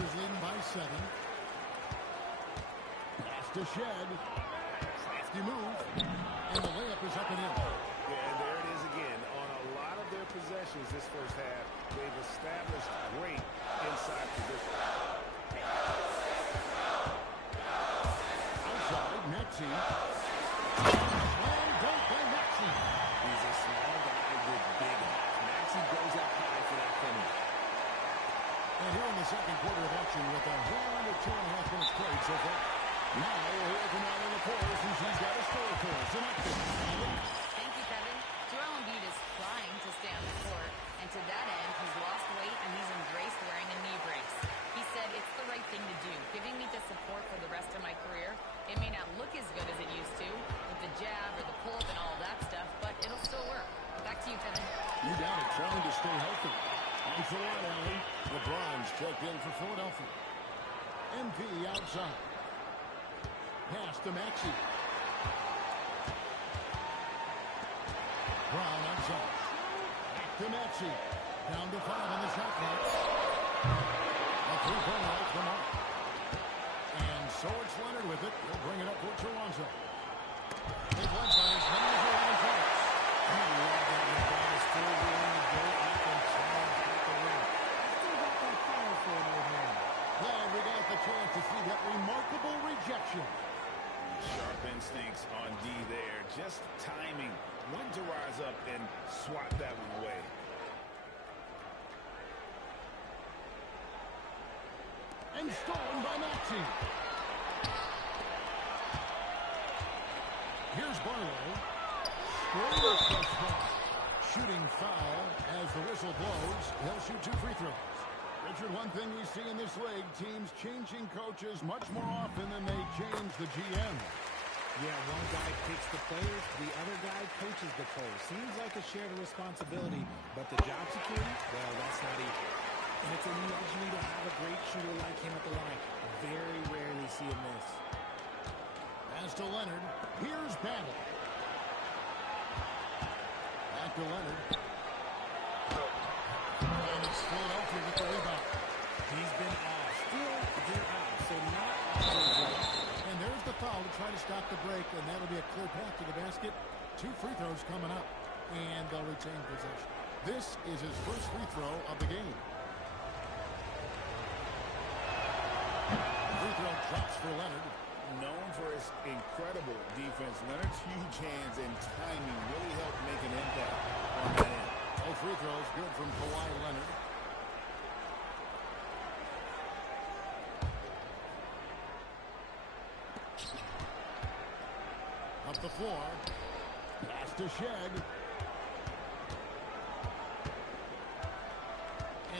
Raptors leading by 7. Pass to Shed. Crafty move. And the layup is up and in. Yeah, there it is again. On a lot of their possessions this first half, they've established great inside position. Outside, Maxey. And dunk by Maxey. He's a small guy with big hands. Maxey goes up high for that finish. And here in the second quarter of action with a 1 to 2.5 minutes played so far. Now we'll hear from out in the for us, and she's got a score for us. Thank you, Kevin. Joel Embiid is trying to stay on the court, and to that end, he's lost weight and he's embraced wearing a knee brace. He said it's the right thing to do, giving me the support for the rest of my career. It may not look as good as it used to, with the jab or the pull-up and all that stuff, but it'll still work. Back to you, Kevin. You got it, trying to stay healthy. On for one, Allen. LeBron's checked in for Philadelphia. MP outside. Pass to Maxey. Brown outside. Back to Maxey. Down to 5 on the shot clock. A three-pointer out from Mark. And so it's Leonard with it. He'll bring it up for Toronto. They've led by as many as 11 points. I love that LeBron is still willing to go up and charge at the rim. Still got that fire for an old man. Glad we got the chance to see that remarkable rejection. Sharp instincts on D there. Just timing. When to rise up and swat that one away. And stolen by Maxey. Here's Barlow. Shooting foul as the whistle blows. He'll shoot 2 free throws. Richard, one thing we see in this league, teams changing coaches much more often than they change the GM. Yeah, one guy picks the players, the other guy coaches the players. Seems like a shared responsibility, but the job security, well, that's not equal. And it's a luxury to have a great shooter like him at the line. Very rarely see a miss. Pass to Leonard. Here's Battle. Back to Leonard. And it's Philadelphia with the rebound. He's been out. Still, they're out, so not always right. And there's the foul to try to stop the break, and that'll be a clear path to the basket. 2 free throws coming up, and they'll retain possession. This is his first free throw of the game. Free throw drops for Leonard. Known for his incredible defense, Leonard's huge hands and timing really helped make an impact on that end. All free throws good from Kawhi Leonard. Up the floor. Pass to Shag.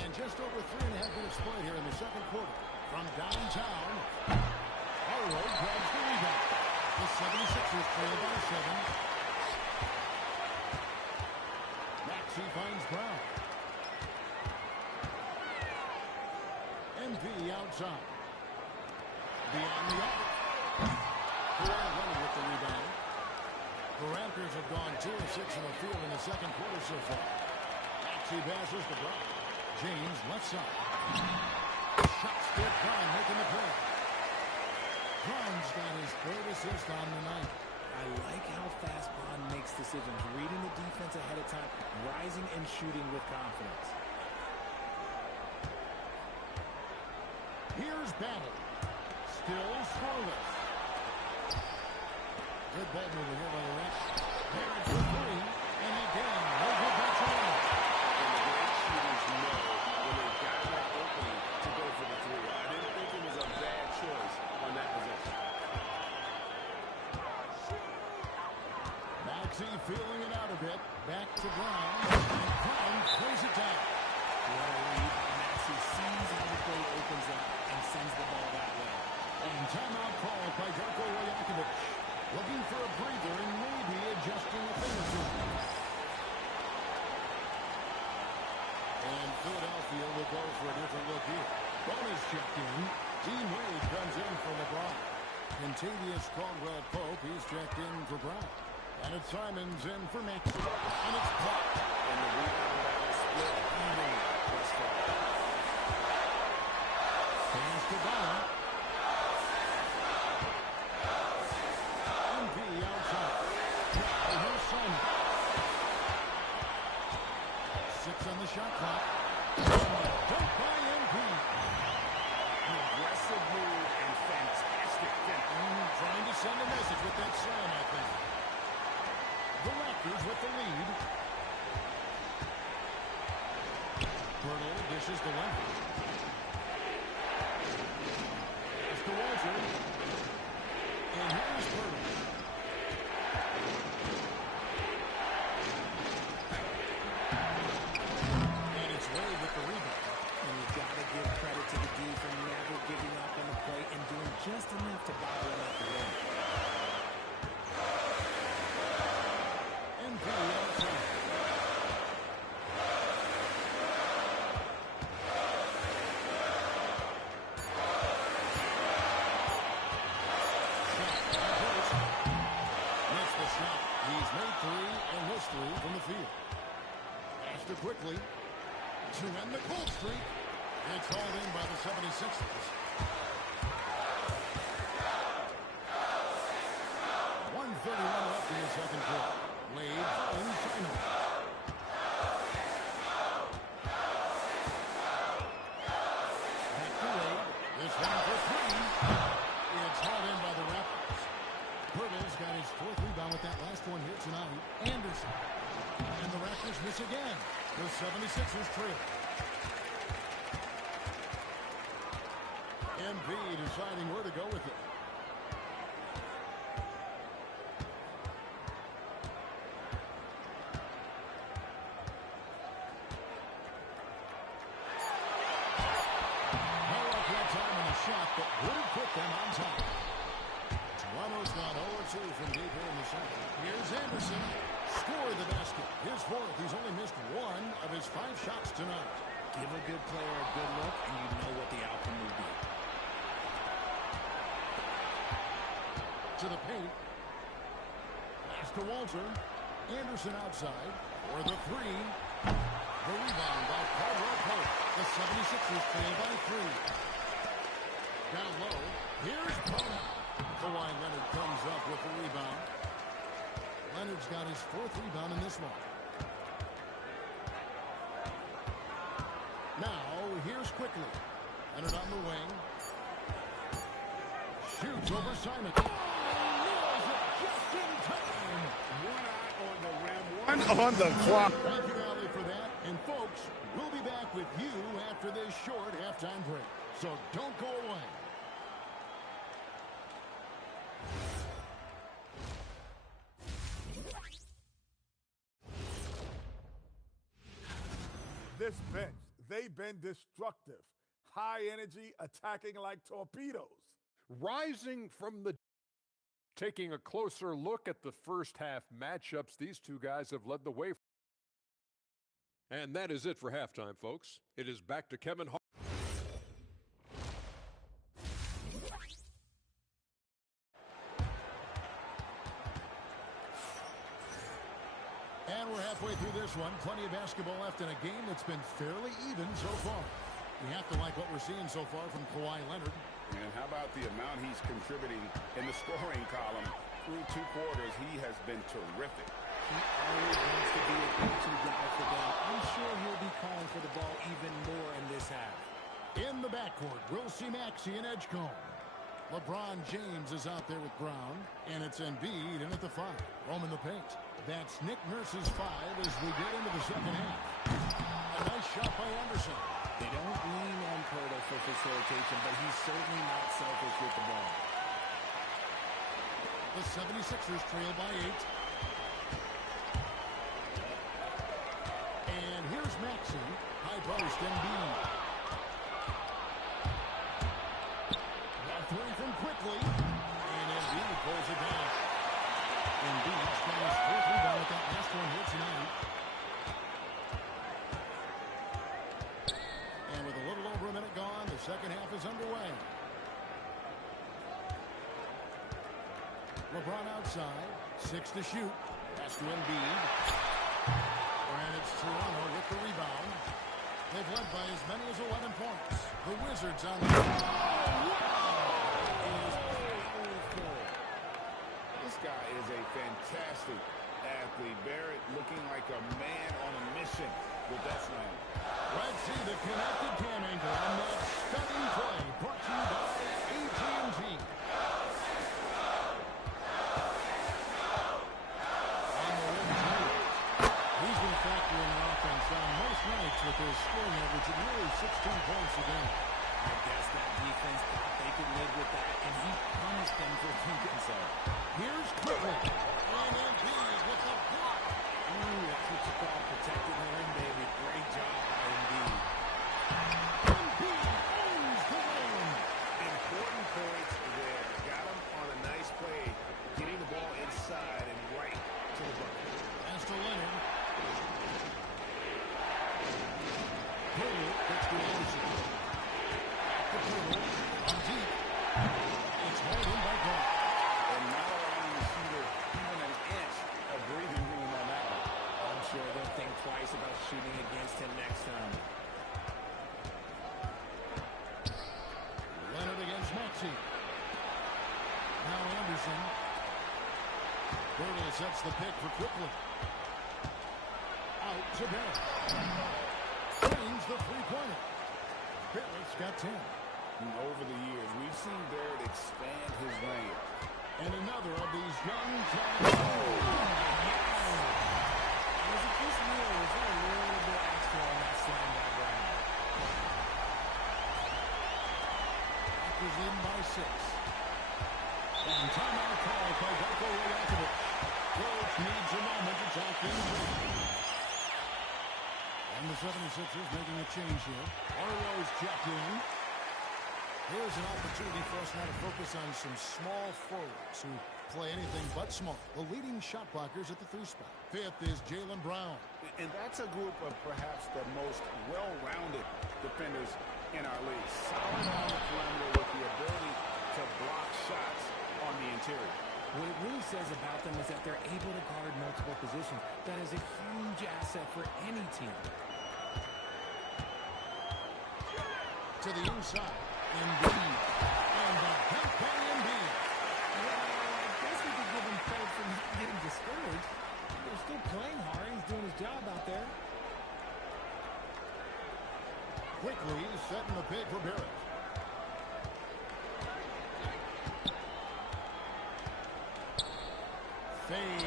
And just over 3.5 minutes played here in the second quarter. From downtown, Harlow grabs the rebound. The 76ers trail by 7. Maxey finds Brown. MP outside. Beyond the arc. Kawhi Leonard with the rebound. The Raptors have gone 2 of 6 in the field in the second quarter so far. Maxey passes to Brown. James left side. Shot stick Brown making the play. Brown's got his 3rd assist on the night. I like how fast Bond makes decisions, reading the defense ahead of time, rising and shooting with confidence. Here's Battle. Still scoreless. Good ball movement here by the Reds. Barrett for 3. And again, no good by Toronto. And the great shooters know when they've got that opening to go for the 3. I didn't think it was a bad choice on that possession. Maxey feeling it out a bit. Back to Brown. And Brown throws it down. What a lead. Maxey sees how the play opens up and sends the ball that way. And timeout called by Darko Rajakovic. Looking for a breather and maybe adjusting a thing or two. And Philadelphia will go for a different look here. Bonus checked in. Dean Wade comes in for LeBron. Contavious Caldwell-Pope, he's checked in for Brown. And it's Simons in for Maxey. And it's blocked. And the rebound battle split even thus far. Pass to Brown. MP outside. And here's Simons. 6 on the shot clock. Dunk by MP. An aggressive move and fantastic finish. Trying to send a message with that slam, I think. The Raptors with the lead. Bertle dishes to Leonard. Pass to Walter. And here's Bertle. quickly to end the cold streak. It's hauled in by the 76ers. 1:31 left in the second quarter. Wade in final. Back to Wade. This one for three. It's hauled in by the Raptors. Pirtle's got his fourth rebound with that last one here tonight. Anderson. And the Raptors miss again. The 76ers trail. MP deciding where to go with it. Shot that wouldn't put them on top. Toronto's gone 0-2 from deep here in the second. Here's Anderson. Scored the basket. His fourth. He's only missed one of his 5 shots tonight. Give a good player a good look, and you know what the outcome will be. To the paint. Pass to Walter. Anderson outside for the three. The rebound by Caldwell Pope. The 76ers trail by 3. Down low, here's Brown. Kawhi Leonard comes up with the rebound. Leonard's got his 4th rebound in this one. Now, here's quickly. Leonard on the wing. Shoots over Simon. Oh, nails it just in time. One eye on the rim. One on the clock. Thank you, Allie, for that. And, folks, we'll be back with you after this short halftime break. So don't go away. This bench, they've been destructive. High energy, attacking like torpedoes. Rising from the... Taking a closer look at the first half matchups, these two guys have led the way. And that is it for halftime, folks. It is back to Kevin Hart. And we're halfway through this one. Plenty of basketball left in a game that's been fairly even so far. You have to like what we're seeing so far from Kawhi Leonard. And how about the amount he's contributing in the scoring column? Through 2 quarters, he has been terrific. He always wants to be a go-to guy for them. I'm sure he'll be calling for the ball even more in this half. In the backcourt, we'll see Maxey and Edgecombe. LeBron James is out there with Brown, and it's Embiid in at the 5. Roaming the paint. That's Nick Nurse's 5 as we get into the second half. A nice shot by Anderson. They don't lean on Pirtle for facilitation, but he's certainly not selfish with the ball. The 76ers trail by 8. And here's Maxey. High post, Embiid. A 3 from quickly. And Embiid pulls it down. Embiid's got his 4th rebound with that last one here tonight. And with a little over a minute gone, the second half is underway. LeBron outside, 6 to shoot. Pass to Embiid. And it's Toronto with the rebound. They've led by as many as 11 points. The Wizards on the... This guy is a fantastic athlete. Barrett looking like a man on a mission with that slam. Let's see the connected cam angle on that stunning play. Brought to you by AT&T. On the rim, he's going to factor in the offense on most nights with his scoring average of nearly 16 points a game. I guess that defense thought they could live with that, and he punished them for thinking so. Here's Quickly. And Embiid with the block. Ooh, that's what you call protecting the rim, baby. Great job by Embiid. Embiid owns the win. Important points there. Got him on a nice play, getting the ball inside and right to the bucket. Pass to Leonard. Pirtle gets to Anderson. Back to Pirtle. On deep. It's hauled in by Brown. And not allowing the shooter even an inch of breathing room on that one. I'm sure they'll think twice about shooting against him Anderson. Bertle sets the pick for quickly. Out to Barrett. Drains the three-pointer. Barrett's got 10. And over the years, we've seen Barrett expand his range. And another of these young talents. Was it this year or was there a little bit extra on that slam by Brown? Raptors leading by 6. And timeout call by Darko Rajakovic. Coach needs a moment to talk things over. And the 76ers making a change here. Arrows checked in. Here's an opportunity for us now to focus on some small forwards who play anything but small. The leading shot blockers at the 3 spot. 5th is Jaylen Brown. And that's a group of perhaps the most well-rounded defenders in our league. Solid on the perimeter with the ability to block shots on the interior. What it really says about them is that they're able to guard multiple positions. That is a huge asset for any team. To the inside. Embiid. And the help by Embiid. Well, I guess we could give him credit for not getting discouraged. They're still playing hard. He's doing his job out there. Quickly setting the pick for Barrett. Fades.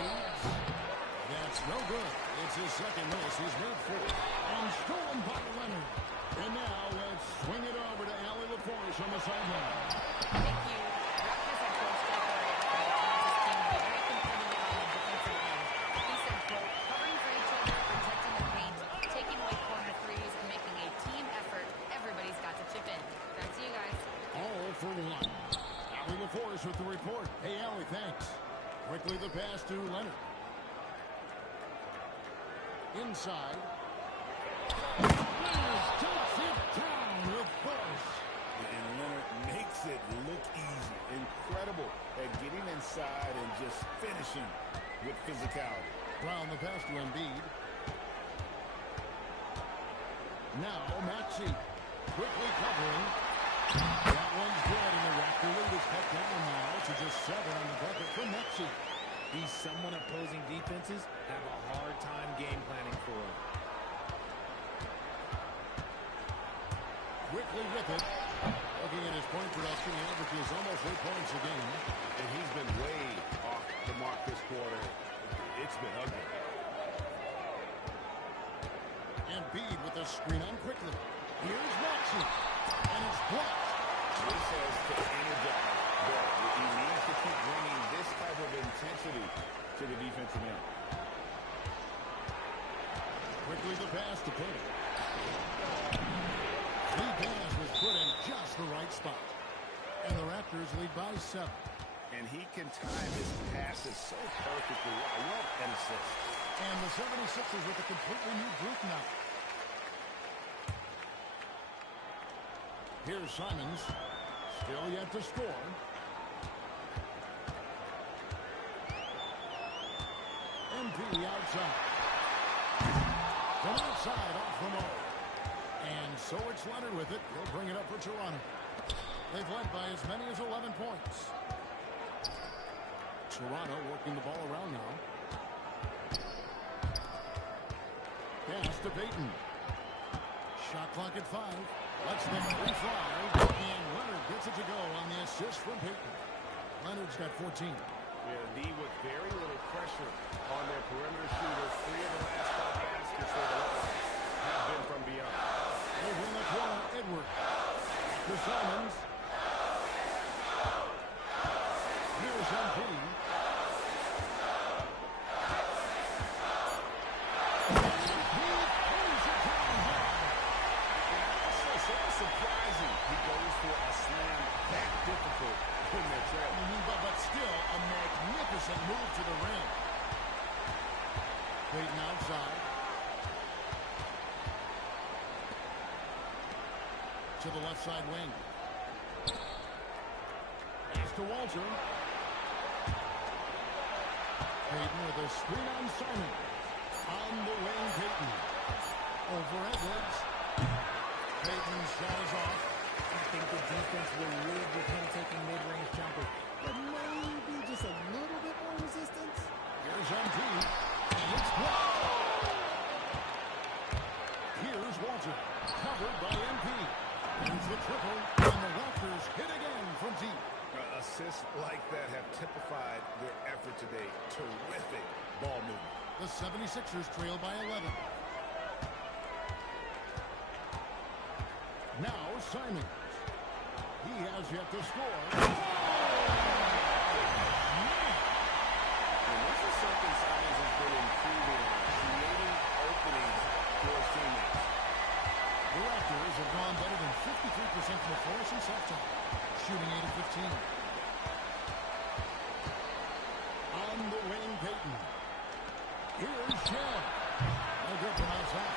That's no good. It's his second miss. He's made 4. And stolen by Leonard. And now let's swing it over to Allie LaForce on the sideline. Thank you. Raptors head coach Steph Curry recognized his team very competitive on the defensive end. He said, quote, covering for each other, protecting the paint, taking away corner threes, and making a team effort. Everybody's got to chip in. Back to you guys. All for 1. Allie LaForce with the report. Hey, Allie, thanks. Quickly the pass to Leonard. Inside. Takes it down with force. And Leonard makes it look easy. Incredible at getting inside and just finishing with physicality. Brown the pass to Embiid. Now Maxey quickly covering. That one's good, and the Raptor lead is cut down now to just 7 on the bucket for Maxey. He's someone opposing defenses have a hard time game planning for him. Quickly with it. Looking at his point production, he averages almost 8 points a game. And he's been way off the mark this quarter. It's been ugly. Embiid with a screen on quickly. Here's Maxey. And it's blocked. This has to energize Barrett. He needs to keep bringing this type of intensity to the defensive end. Quickly the pass to Curry. The pass was put in just the right spot. And the Raptors lead by 7. And he can time his passes so perfectly. Wow, what an assist. And the 76ers with a completely new group now. Here's Simons. Still yet to score. MP outside. From outside off the mark. And so it's Leonard with it. He'll bring it up for Toronto. They've led by as many as 11 points. Toronto working the ball around now. Pass to Payton. Shot clock at 5. Let's them 3 fly. And Leonard gets it to go on the assist from Payton. Leonard's got 14. Yeah, D with very little pressure on their perimeter shooters. 3 of the last 5 baskets for the Lakers have been from beyond. Over in the corner, Edward. To Simons. Here's MP. Surprising. He goes for a slam that difficult in their trail. But still a magnificent move to the rim. Payton outside. To the left side wing. Pass to Walter. Payton with a screen on Simon. On the wing, Payton. Over Edwards. Payton's shot is off. I think the defense will live with him taking mid-range jumpers, but maybe Assists like that have typified their effort today. Terrific ball movement. The 76ers trail by 11. Now Simons. He has yet to score. And this is something Simons has been improving on, creating openings for his teammates. The Raptors have gone better than 53% from the floor since halftime, shooting 8 of 15. On the wing, Payton. Here's Shed. No good from outside.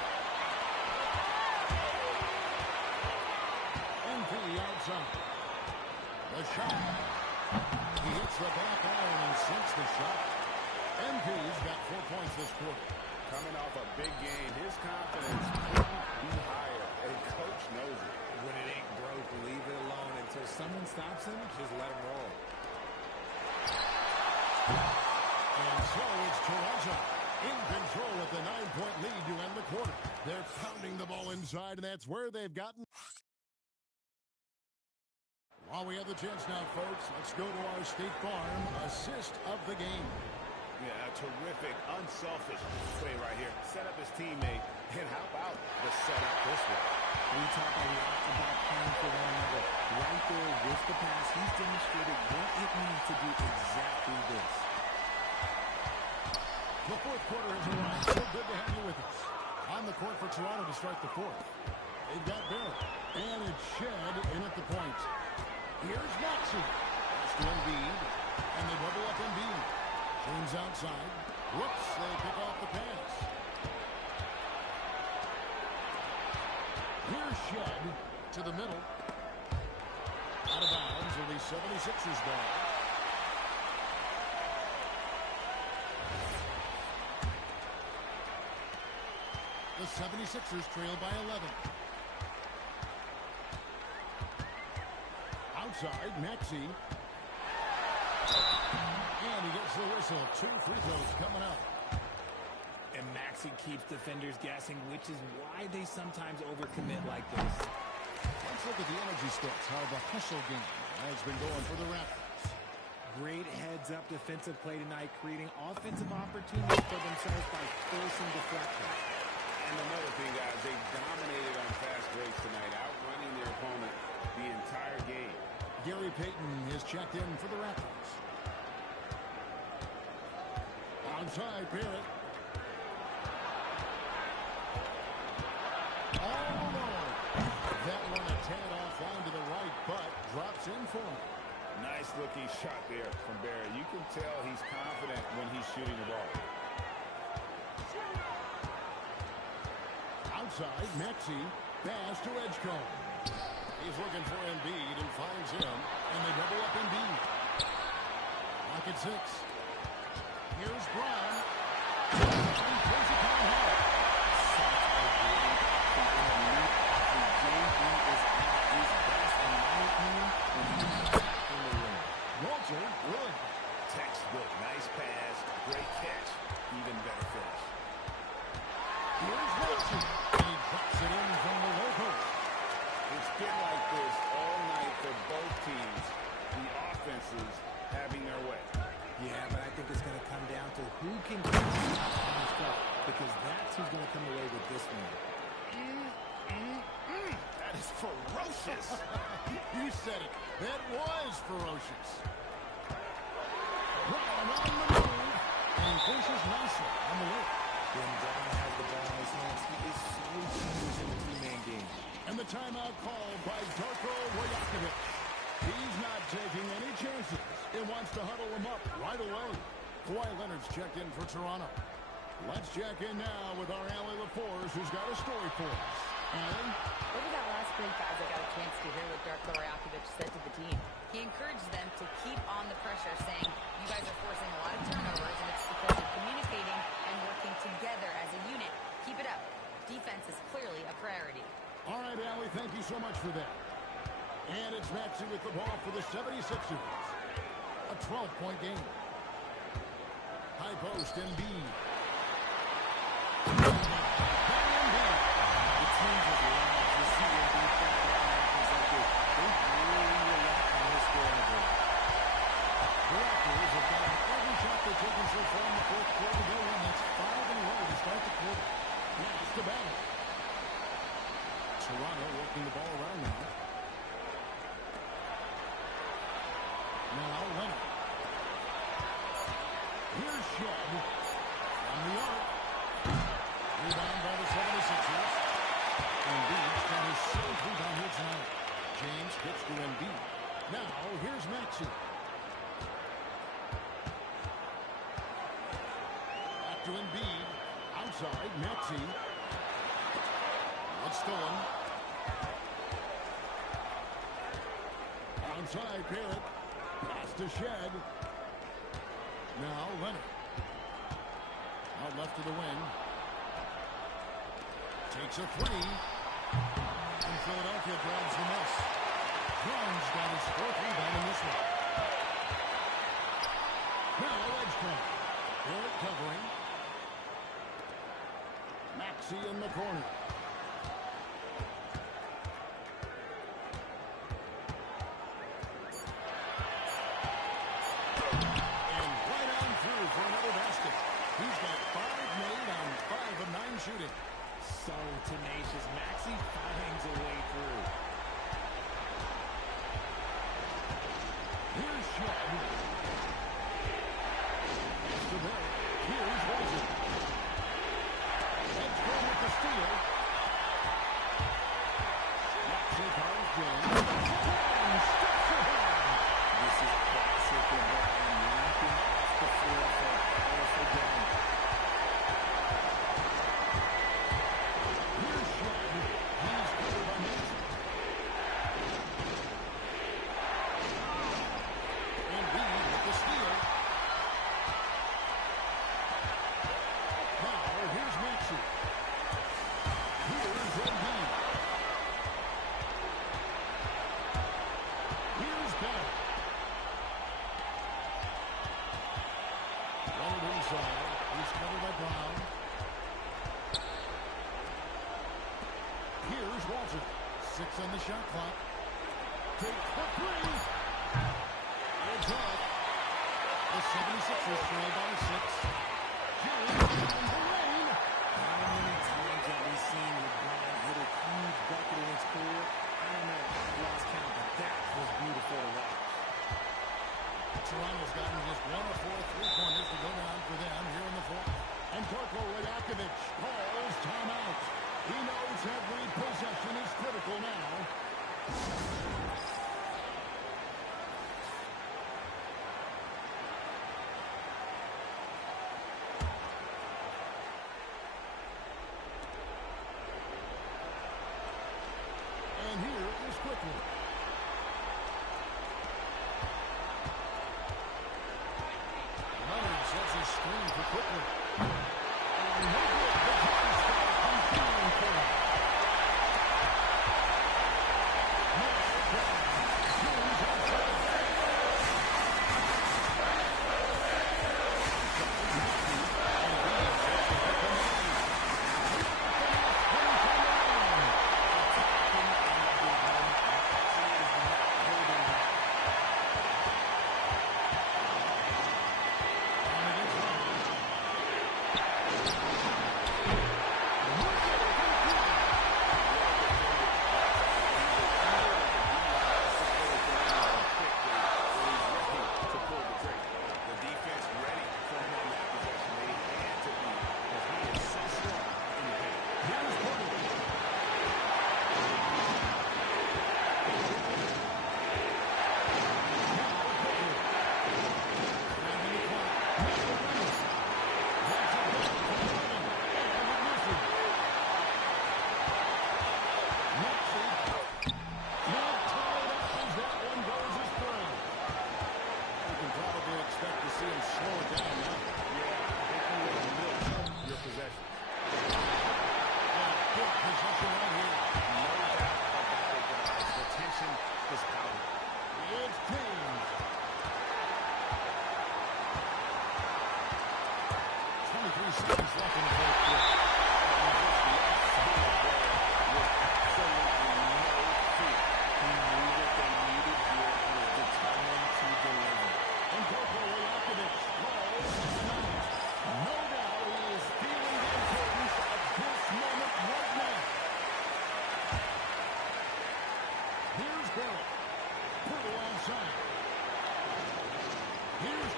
MP outside. The shot. He hits the back iron and sinks the shot. MP's got 4 points this quarter. Coming off a big game, his confidence couldn't be higher, and coach knows it. When it ain't broke, leave it alone until someone stops him. Just let him roll. And so it's Toronto in control with the 9-point lead to end the quarter. They're pounding the ball inside, and that's where they've gotten. While we have the chance now, folks, let's go to our State Farm assist of the game. Yeah, a terrific, unselfish play right here. Set up his teammate, and how about the setup this way? We talk a lot about playing for one another. Right there with the pass, he's demonstrated what it means to do exactly this. The fourth quarter has arrived. So good to have you with us. On the court for Toronto to start the fourth. They've got Barrett. And it's Shed in at the point. Here's Maxey. That's to Embiid. And they double up Embiid. James outside. Whoops, they pick off the pass. Here's Shed to the middle. Out of bounds will be 76ers ball. The 76ers trail by 11. Outside, Maxey. And he gets the whistle. 2 free throws coming up. And Maxey keeps defenders guessing, which is why they sometimes overcommit like this. Let's look at the energy stats, how the hustle game has been going for the Raptors. Great heads-up defensive play tonight, creating offensive opportunities for themselves by forcing deflections. And another thing, guys, they dominated on fast breaks tonight, outrunning their opponent the entire game. Gary Payton is checked in for the Raptors. Outside, Barrett. Oh, no. That one a tad offline to the right, but drops in for him. Nice looking shot there from Barrett. You can tell he's confident when he's shooting the ball. Outside, Maxey, pass to Edgecombe. He's looking for Embiid and finds him, and they double up Embiid. Lock at 6. Here's Brown. And plays it down hard. Such a great elite athlete. JB is at his best, in my opinion, when he's in the ring. Walter, good. Textbook, nice pass, great catch, even better finish. Here's Maxey. And he drops it in from the low post. It's been like this all night for both teams. The offenses having their way. Yeah, but I think it's going to come down to who can get the stuff, because that's who's going to come away with this one. That is ferocious. You said it. That was ferocious. Brown on the move. And he finishes nicely on the way. When Brown has the ball in his hands, he is so huge in the two-man game. And the timeout called by Darko Rajakovic. He's not taking any chances. He wants to huddle him up right away. Kawhi Leonard's checked in for Toronto. Let's check in now with our Allie LaForce, who's got a story for us. Allie? Over that last break, guys, I got a chance to hear what Darko Rajakovic said to the team. He encouraged them to keep on the pressure, saying, you guys are forcing a lot of turnovers, and it's because of communicating and working together as a unit. Keep it up. Defense is clearly a priority. All right, Allie, thank you so much for that. And it's Maxey with the ball for the 76ers. A 12-point game. High post, Embiid. The teams are allowed to see Embiid back out like this. They really rely on his scoring ability. 4 in the fourth quarter to go in. That's 5 in a row to start the quarter. Now it's the battle. Toronto working the ball around now. Now Leonard. Here's Shed from the arc. Rebound by the 76ers. Embiid's got his 7th rebound here tonight. James gets to Embiid. Now here's Maxey. Back to Embiid. Outside, Maxey. It's stolen. Onside, Barrett. Pass to Shed. Now Leonard. Out left to the wing. Takes a three. And Philadelphia grabs the miss. Brown's got his 4th rebound in this one. Now Edgecombe. Barrett covering. Maxey in the corner. And right on through for another basket. He's got 5 made on 5 of 9 shooting. So tenacious. Maxey finds a way through. Here's Shed. To Barrett. Here's Walton. Edgecombe with the steal. Maxey fouls James. And steps ahead. This is classic LeBron leaping off the floor for a powerful game. Here's Shed. He's covered by Maxey. Embiid with the steal. Now, here's Maxey. Here's Embiid. Here's Barrett. Leonard inside. He's covered by Brown. Here's Walton. 6 on the shot clock. Takes the three. It's up. The 76ers trail by 6. James down the lane. How many times have we seen LeBron hit a huge bucket in his career? I don't know. I've lost count, but that was beautiful to watch. Toronto's gotten just 1 of 4 3-pointers to go down for them here in the fourth. And Darko Rajakovic calls timeout. He knows every possession is critical now. And here is Quickly. Leonard sets his screen for Quickly. And no good. The Cavs comes feeling for him. Now Brown. James outside.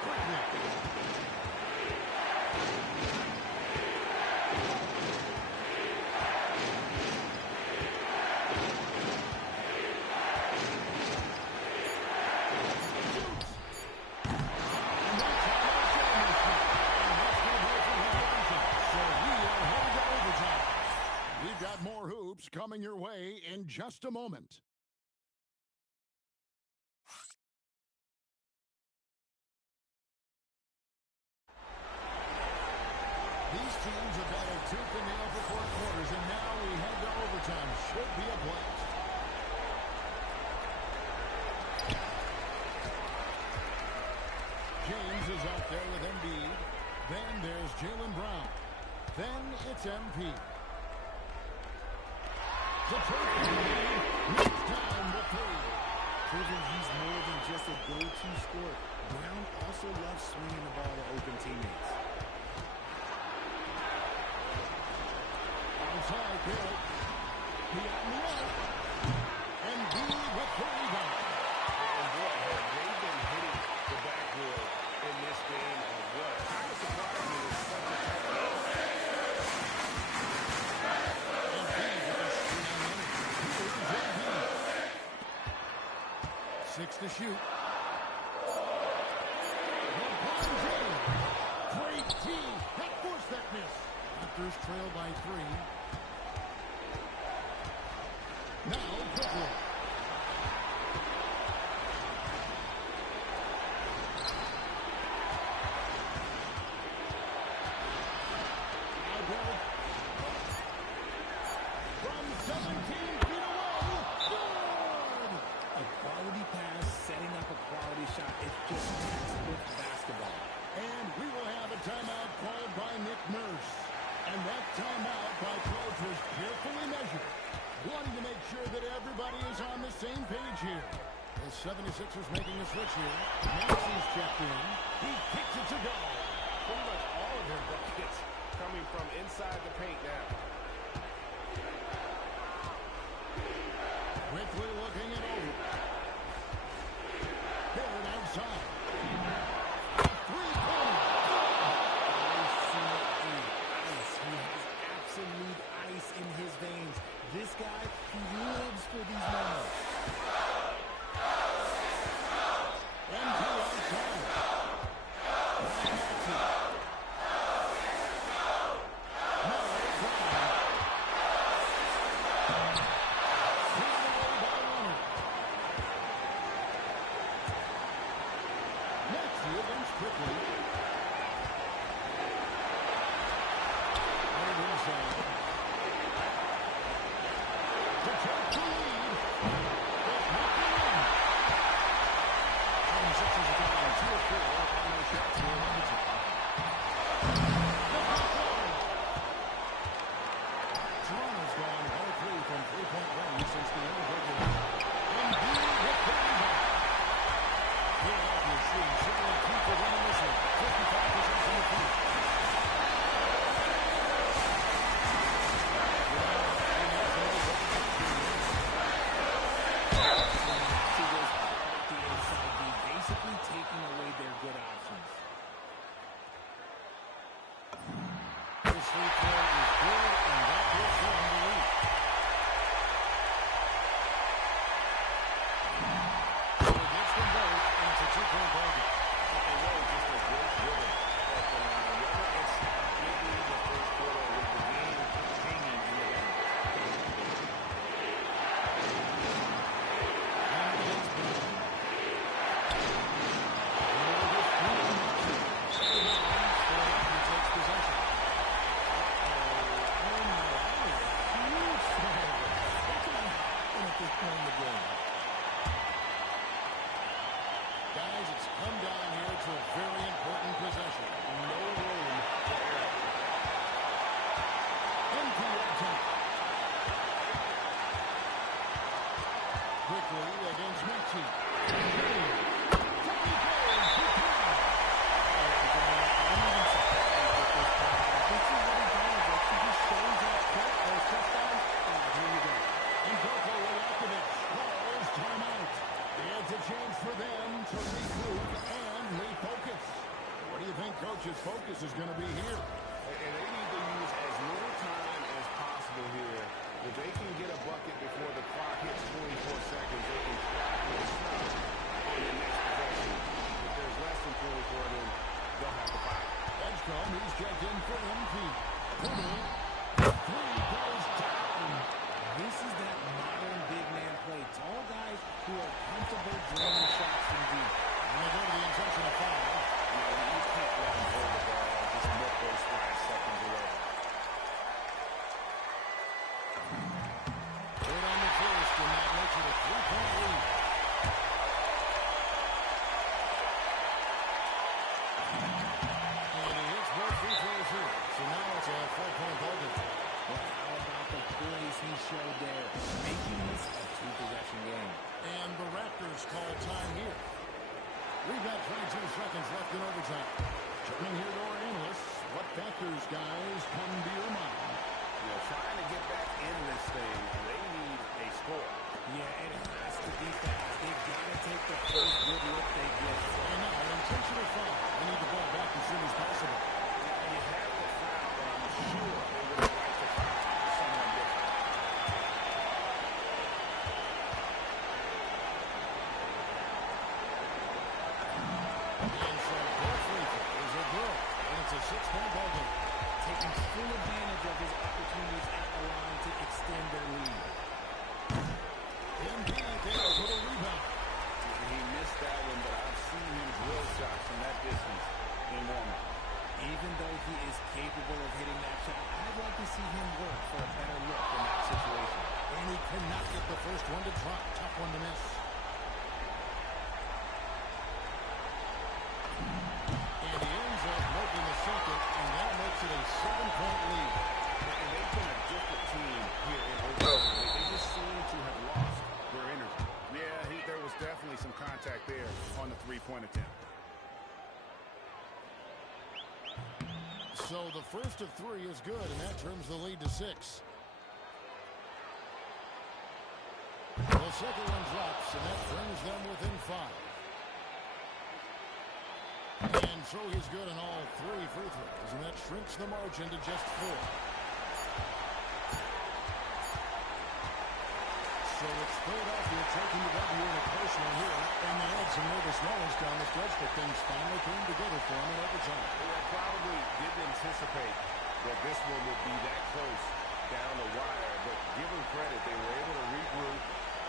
quickly. More hoops coming your way in just a moment. These teams have battled tooth and nail for 4 quarters, and now we head to overtime. Should be a blast. James is out there with Embiid. Then there's Jaylen Brown. Then it's MP. The next down the 3. Proving he's more than just a go-to scorer. Brown also loves swinging the ball to open teammates. Outside, Garrett. Beyond the arc. Embiid with the rebound. And boy, have they been hitting the backboard in this game or what? Kind of surprised me with such a tough game. 6 to shoot. LeBron James. Great team. That forced that miss. Raptors trail by 3. Now quickly. From 17 feet away. Good. A quality pass, setting up a quality shot. It's just textbook basketball. And we will have a timeout called by Nick Nurse. And that timeout by coach was carefully measured, wanting to make sure that everybody is on the same page here. The 76ers making a switch here. Maxey's checked in. He kicks it to go. Pretty much all of their buckets coming from inside the paint now. Quickly looking it over. Garrett outside. Three-pointer. He has absolute ice in his veins. This guy, he lives for these moments. MP outside. Maxey. It's a chance for them to regroup and refocus. focus is going to be here. And they need to use as little time as possible here. If they can get a bucket before the clock hits 24 seconds, they can try to stop on the next possession. If there's less than 24, then they'll have to fight. Edgecombe, he's checked in for MP. Three goes down. This is that modern big man play. Tall guys who are comfortable draining shots from deep. And they go to the intentional foul. Yeah, you can't let them hold the ball. Just let those 5 seconds away. Third on the first, and that makes it a 3-point lead. And he hits both free throws here. So now it's a 4-point ball game. Well, how about the poise he showed there, making this a 2-possession game. And the Raptors call time here. We've got 22 seconds left in overtime. Turning here to our analysts, what factors, guys, come to your mind? Trying to get back in this thing, they need a score. Yeah, it has to be fast. They've got to take the first good look they get. And now, intentional foul. They need the ball back as soon as possible. You have to foul, but I'm sure they would have liked to foul someone different. And so, both free throws are good. And it's a 6-point ball game. Taking full advantage of his opportunities at the line to extend their lead. Embiid there for the rebound. He missed that one, but I've seen him drill shots from that distance in warm-up. Even though he is capable of hitting that shot, I'd like to see him work for a better look in that situation. And he cannot get the first one to drop. Tough one to miss. And he ends up making the second, and that makes it a 7-point lead. And they've been a different team here in overtime. They just seem to have lost their energy. Yeah, there was definitely some contact there on the three-point attempt. So the first of 3 is good, and that turns the lead to 6. The second one drops, and that brings them within 5. And so he's good on all 3 free throws, and that shrinks the margin to just 4. So it's Philadelphia taking the W in a personal here, and they had some nervous moments down the stretch, but things finally came together for them in overtime. They probably didn't anticipate that this one would be that close down the wire, but give them credit, they were able to regroup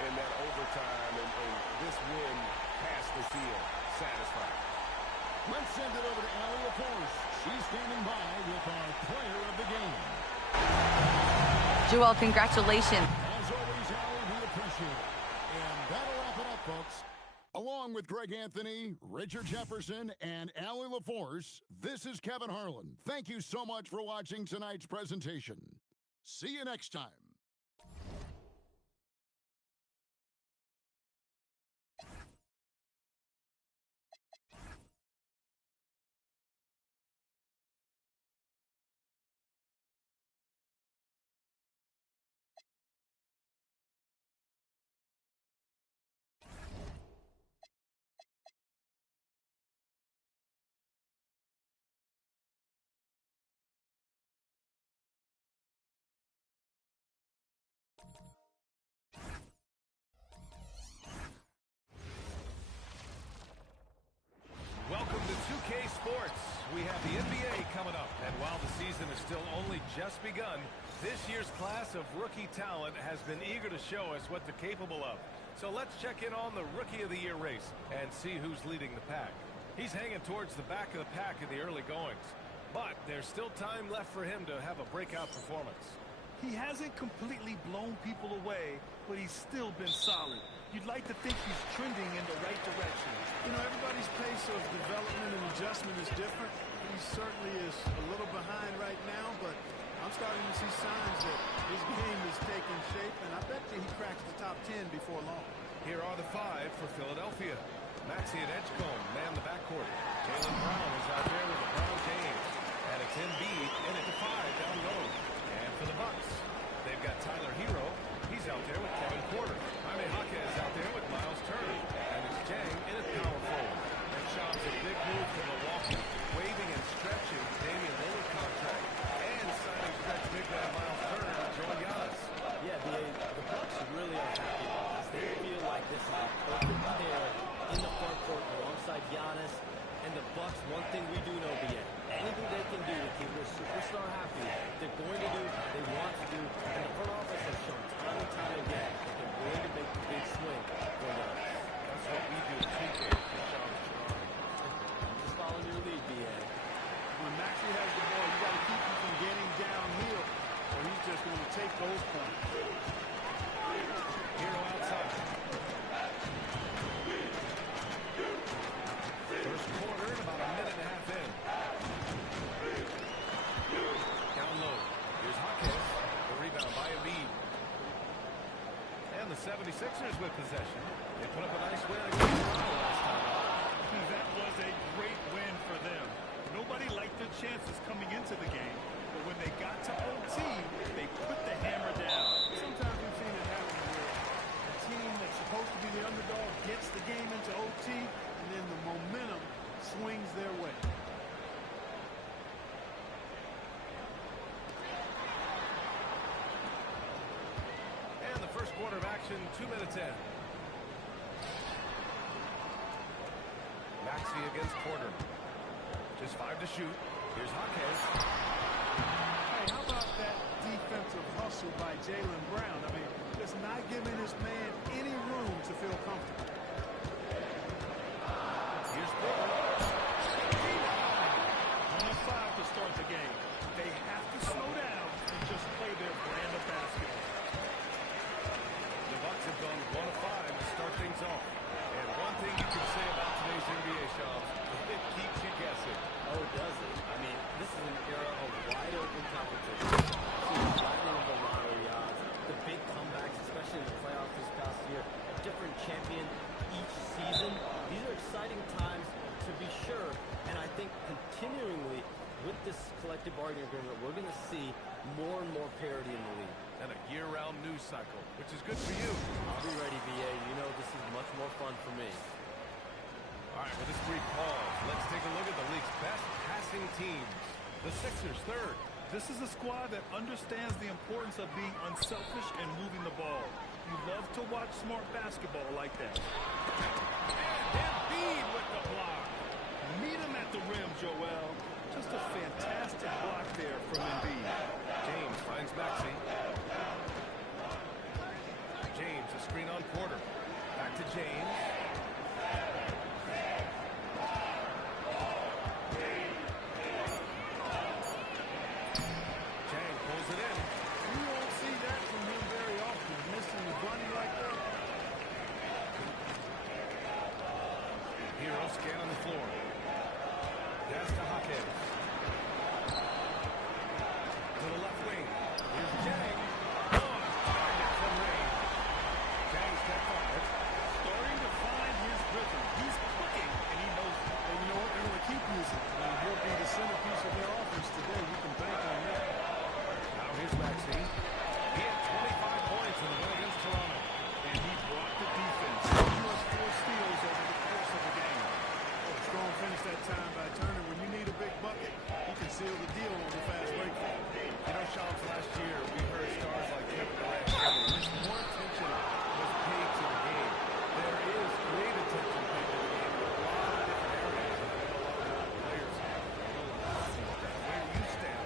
in that overtime, and this win passed the field satisfied. Let's send it over to Allie LaForce. She's standing by with our player of the game. Joel, congratulations. As always, Allie, we appreciate it. And that'll wrap it up, folks. Along with Greg Anthony, Richard Jefferson, and Allie LaForce, this is Kevin Harlan. Thank you so much for watching tonight's presentation. See you next time. Welcome to 2K Sports. We have the NBA coming up, and while the season is still only just begun, this year's class of rookie talent has been eager to show us what they're capable of. So let's check in on the Rookie of the Year race and see who's leading the pack. He's hanging towards the back of the pack in the early goings, but there's still time left for him to have a breakout performance. He hasn't completely blown people away, but he's still been solid. You'd like to think he's trending in the right direction. You know, everybody's pace of development and adjustment is different. He certainly is a little behind right now, but I'm starting to see signs that his game is taking shape, and I bet you he cracks the top 10 before long. Here are the 5 for Philadelphia. Maxey and Edgecombe man the backcourt. JaylenBrown is out there with LeBron James. And it's Embiid in at the 5 down low. And for the Bucks, they've got Tyler Hero. He's out there with Kevin Porter. Jaime Jaquez out there with Miles Turner. And it's Jang in at power forward. And Shaw's a big move for Milwaukee, waving and stretching like Giannis and the Bucks, one thing we do know, BA, anything they can do to keep their superstar happy, they're going to do, they want to do, and the front office has shown time and time again that they're going to make the big swing for them. That's what we do at 2K for Charles Toronto. I'm just following your lead, BA. When Maxey has the ball, you got to keep him from getting downhill, or he's just going to take those points. Hero outside. First quarter, about a minute and a half in. Down low. Here's Hawkins. The rebound by Embiid. And the 76ers with possession. They put up a nice win against Toronto last time. That was a great win for them. Nobody liked their chances coming into the game, but when they got to OT, they put the hammer down. Sometimes we've seen it happen where a team that's supposed to be the underdog gets the game into OT, and then the momentum swings their way. And the first quarter of action, 2 minutes in. Maxey against Porter. Just 5 to shoot. Here's Hawkins. Hey, how about that defensive hustle by Jaylen Brown? I mean, just not giving this man any room to feel comfortable. Here's Porter. 1 of 5 to start the game. They have to slow down and just play their brand of basketball. The Bucks have gone 1 of 5 to start things off. And one thing you can say about today's NBA, Sean, it keeps you guessing. Oh, does it? I mean, this is an era of wide open competition. The flattening of the lottery odds, the big comebacks, especially in the playoffs this past year, a different champion each season. These are exciting times to be sure, and I think continually with this collective bargaining agreement, we're going to see more and more parity in the league. And a year-round news cycle, which is good for you. I'll be ready, BA. You know this is much more fun for me. All right, with this brief pause, let's take a look at the league's best passing teams. The Sixers third. This is a squad that understands the importance of being unselfish and moving the ball. You love to watch smart basketball like that. And Embiid with the block. Meet him at the rim, Joel. Just a fantastic block there from Embiid. James finds Maxey. James, a screen on Porter. Back to James. Jang pulls it in. You won't see that from him very often, missing the bunny like that. Hero scan on the floor. Pass to Hawkins. To the left wing. Here's Jang. Target from range. Jang's got 5. Starting to find his rhythm. He's clicking, and he knows it. And you know what? They're going to keep using him. He'll be the centerpiece of their offense today. You can bank on that. Now here's Maxey. He had 25 points in the win against Toronto. And he brought the defense. He was 4 steals over the course of the game. A strong finish that time by Turner. When you need a big bucket, he can seal the deal on the fast break. You know, Sean, last year we heard stars like Kevin Durant wish more attention was paid to the game. There is great attention paid to the game in a lot of different areas. And a lot of players have a little problem with that. Where do you stand?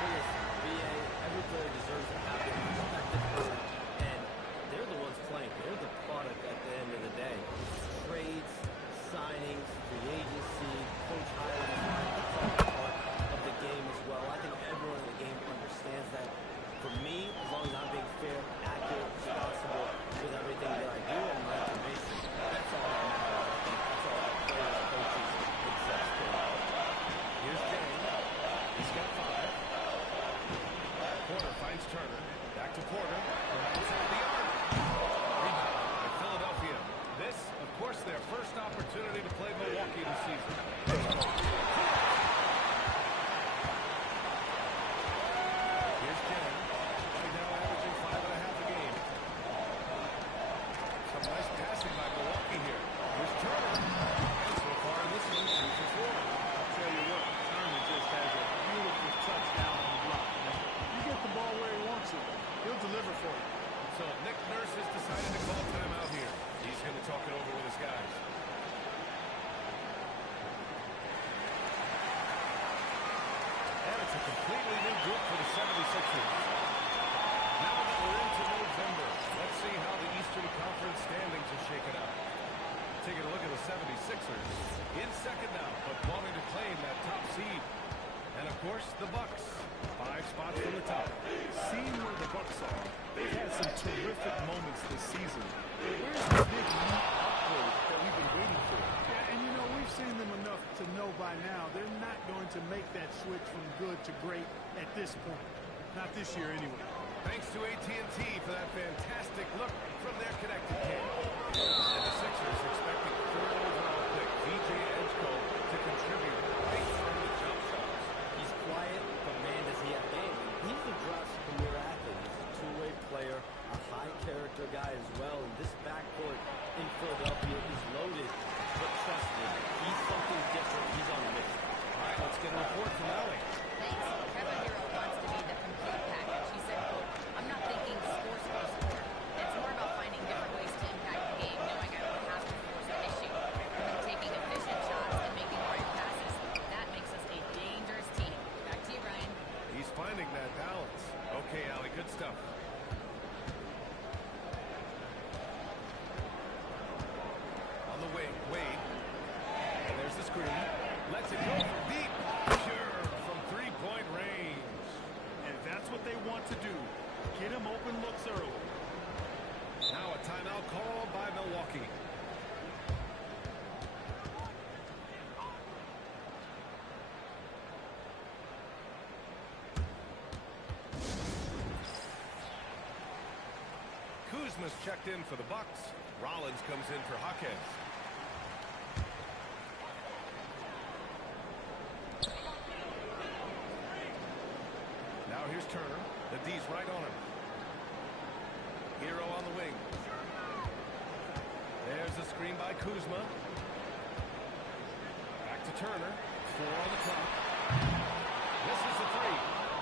Listen, BA, every player deserves to have their respective earned, and they're the ones playing. They're the product at the end of the day. Trades, signings, free agency, coach hiring, that's all part of the game as well. I think everyone in the game understands that. For me, as long as I'm being fair, accurate, responsible with everything that I do and my information, that's all that matters. I think that's all that players, coaches, execs care about. Here's Jang. He's got 5. Porter finds Turner. Back to Porter. Outside the arc. Rebound by Philadelphia. This, of course, their first opportunity to play Milwaukee this season. Here's Jang. Right now averaging 5.5 a game. Some nice passing by Milwaukee here. Here's Turner. And so far in this one, 2 for 4. I'll tell you what, Turner just has a beautiful touchdown on the block. You get the ball where he wants it, he'll deliver for you. So Nick Nurse has decided to call timeout here. He's going to talk it over with his guys. good for the 76ers. Now that we're into November, let's see how the Eastern Conference standings are shaken out. Taking a look at the 76ers. In second now, but wanting to claim that top seed. And, of course, the Bucks. 5 spots from the top. Seeing where the Bucks are, they've had some terrific moments this season. Where's the big leap upgrade that we've been waiting for? Yeah, and you know, we've seen them enough to know by now they're not going to make that switch from good to great at this point. Not this year, anyway. Thanks to AT&T for that fantastic look from their connected cam. And the Sixers expecting third overall pick, VJ Edgecombe, to contribute right from the jump shots. He's quiet, but man, does he have game. He's the Drops premier athlete. He's a two-way player, a high-character guy as well. And this backcourt in Philadelphia is loaded. But trust me, he's something different. He's on a mission. All right, let's get a report from Allie. Thanks. Kevin Hero wants to be the complete package. He said, quote, I'm not thinking score. It's more about finding different ways to impact the game, knowing I don't have to force an issue. And taking efficient shots and making the right passes. That makes us a dangerous team. Back to you, Ryan. He's finding that balance. Okay, Allie, good stuff. On the wing, Wade. And there's the screen. Lets it go from deep. Sure, from three-point range. And that's what they want to do. Get him open looks early. Now a timeout call by Milwaukee. Kuzma's checked in for the Bucks. Rollins comes in for Jaquez. Now here's Turner. The D's right on him. Hero on the wing. There's a screen by Kuzma. Back to Turner. 4 on the clock. This is the 3.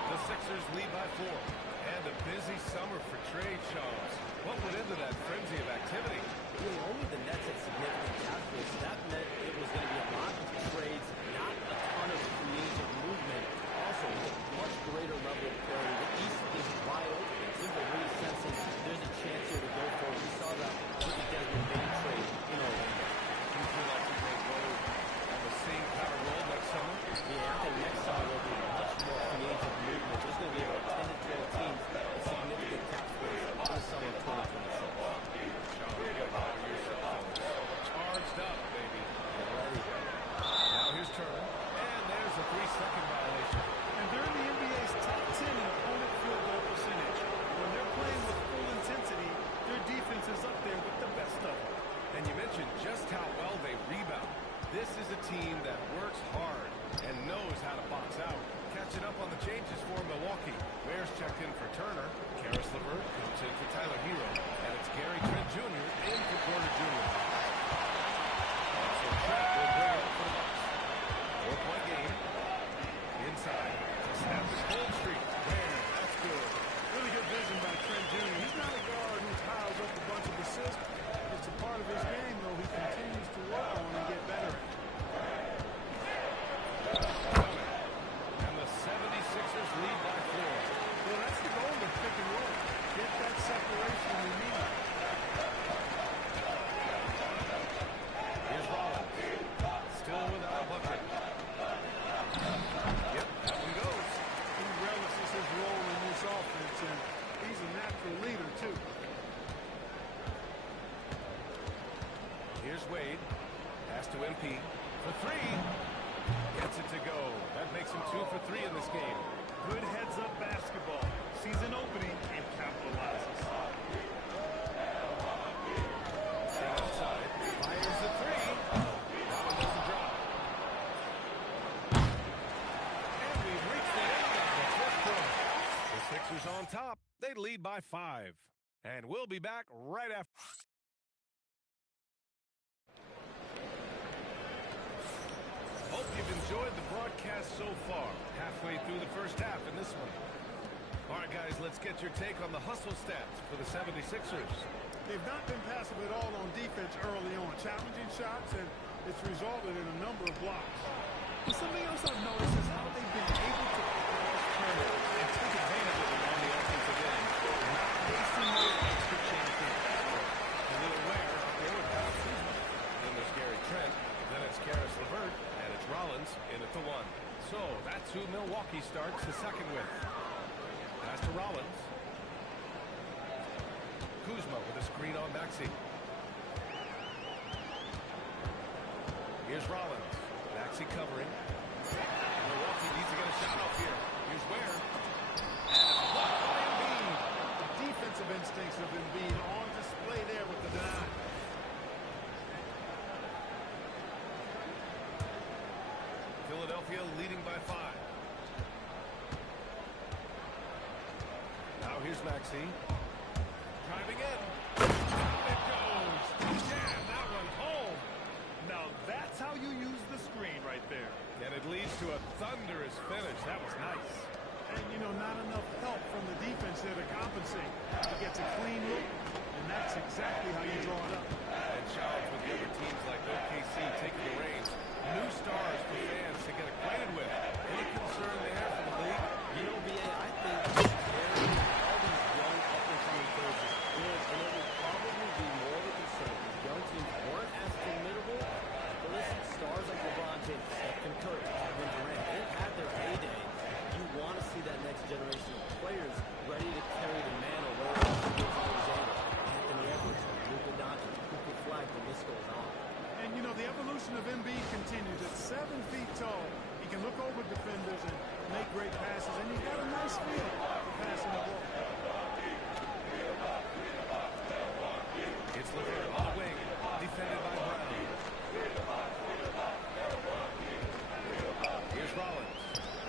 The Sixers lead by 4. And a busy summer for trade shows. What went into that frenzy of activity? Really, only the Nets had significant cap space. That meant it was going to be a lot of trades, not a ton of creative movement. Also, with a much greater level of parity. The East is wide open. It seems like really sensing there's a chance here to go for it. We saw that with the Desmond Bain trade in Orlando. You feel like you may go on the same kind of role next summer? Yeah, I think next summer will be much more creative movement. There's going to be about 10 to 12 teams with significant cap space in the summer of 2026. Charged up, baby. Ready. Now here's Turner. And there's a 3-second violation. And they're in the NBA's top 10 in opponent field goal percentage. When they're playing with full intensity, their defense is up there with the best of them. And you mentioned just how well they rebound. This is a team that works hard and knows how to box out. Catching up on the changes for Milwaukee. Ware's checked in for Turner. Karis LeVert comes in for Tyler Hero. And it's Gary Trent Jr. in for Porter Jr. So Trent will bring it up for the Bucks. 4-point game. Inside. Just have the cold streak. Ware, that's good. Really good vision by Trent Jr. He's not a guard who piles up a bunch of assists. It's a part of his game, though, he continues to work on and get better at. And the 76ers lead by 4. Well, that's the goal of pick and roll. Get that separation you need. Here's Rollins. Still without a bucket. Yep, that one goes. He relishes his role in this offense, and he's a natural leader, too. Here's Wade. Pass to MP. For 3. Gets it to go. That makes him 2 for 3 in this game. Good heads-up basketball. Season opening and capitalizes. Staying outside. Fires the 3. That one doesn't drop. And we've reached the end of the first quarter. The Sixers on top. They lead by 5. And we'll be back right after. Hope you've enjoyed the broadcast so far. Halfway through the first half in this one. All right, guys, let's get your take on the hustle stats for the 76ers. They've not been passive at all on defense early on. Challenging shots, and it's resulted in a number of blocks. But something else I've noticed is how they've been able to cause turnovers. Rollins in at the 1. So that's who Milwaukee starts the second with. Pass to Rollins. Kuzma with a screen on Maxey. Here's Rollins. Maxey covering. Milwaukee needs to get a shot off here. Here's Ware. The defensive instincts of Embiid on display there with the deny. Philadelphia leading by 5. Now here's Maxey. Driving in. Down it goes. Jam that one home. Now that's how you use the screen right there. And it leads to a thunderous finish. That was nice. And, you know, not enough help from the defense there to compensate. He gets a clean look, and that's exactly how you draw it up. And challenge with the other teams like OKC taking the reins. New stars for fans to get acquainted with. Any concern there for the league? You know, BA, I think all these young up-and-coming coaches, and it would probably be more of a concern if young teams weren't as formidable. But listen, stars like LeBron James, Stephen Curry, Kevin Durant, they've had their heyday. You want to see that next generation of players ready to carry the mantle, whether it's against Alexander, Anthony Edwards, Luka Doncic, Cooper Flag, the list goes on. And, you know, the evolution of Embiid continues. At 7 feet tall, he can look over defenders and make great passes, and he's got a nice feel for passing the ball. It's looking on the wing, defended by Brown. Here's Rollins.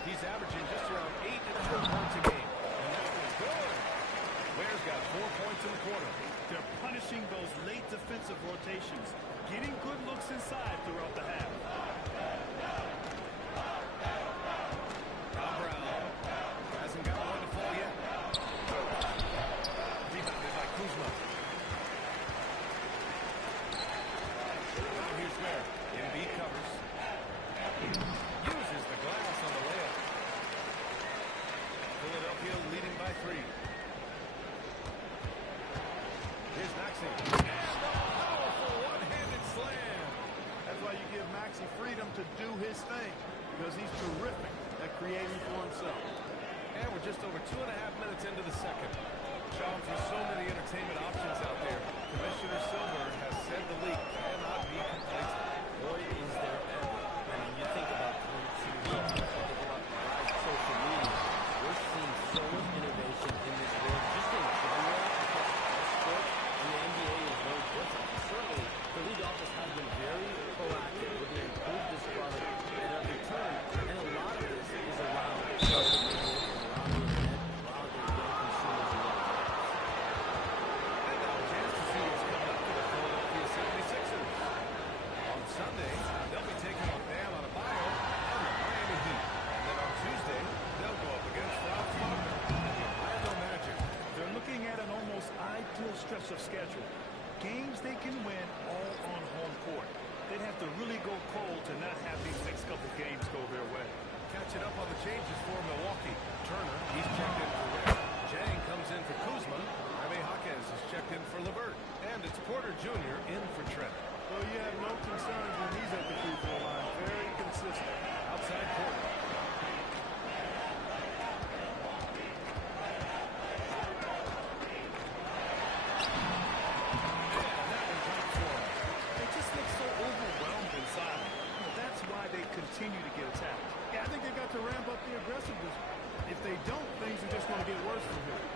He's averaging just around 8.5 points a game. And that was good. Ware's got 4 points in the quarter. They're punishing those late defensive rotations, getting good looks inside throughout the half. Now Brown hasn't got one to fall yet. Rebounded by Kuzma. Now here's Ware. Embiid covers. Uses the glass on the layup. Philadelphia leading by 3. Here's Maxey. And a powerful one-handed slam. That's why you give Maxey freedom to do his thing, because he's terrific at creating for himself. And we're just over 2.5 minutes into the second. Sean, with so many entertainment options out there, Commissioner Silver has said the league cannot be complacent. Boy, is there ever. I mean, you think about TV, you think about live social media. We're seeing so much innovation in this world, just in general, across all sports, and the NBA is no different. Certainly, the league office has been very proactive with the improved this product at every turn, and a lot of this is around social media, around the internet, around the young consumers and young players. And now a chance to see what's coming up for the Philadelphia 76ers. On Sunday, they'll be taking on Bam Adebayo and the Miami Heat. And then on Tuesday, they'll go up against Franz Wagner and the Orlando Magic. They're looking at an almost ideal stretch of schedule. Games they can win all on home court. They'd have to really go cold to not have these next couple games go their way. Catching up on the changes for Milwaukee. Turner, he's checked in for Ware. Jang comes in for Kuzma. Jaime Jaquez is checked in for LeVert. And it's Porter Jr. in for Trent. Well, you have no concerns when he's at the free throw line. Very consistent. Outside Porter. They just look so overwhelmed inside. That's why they continue to get attacked. Yeah, I think they got to ramp up the aggressiveness. If they don't, things are just going to get worse from here.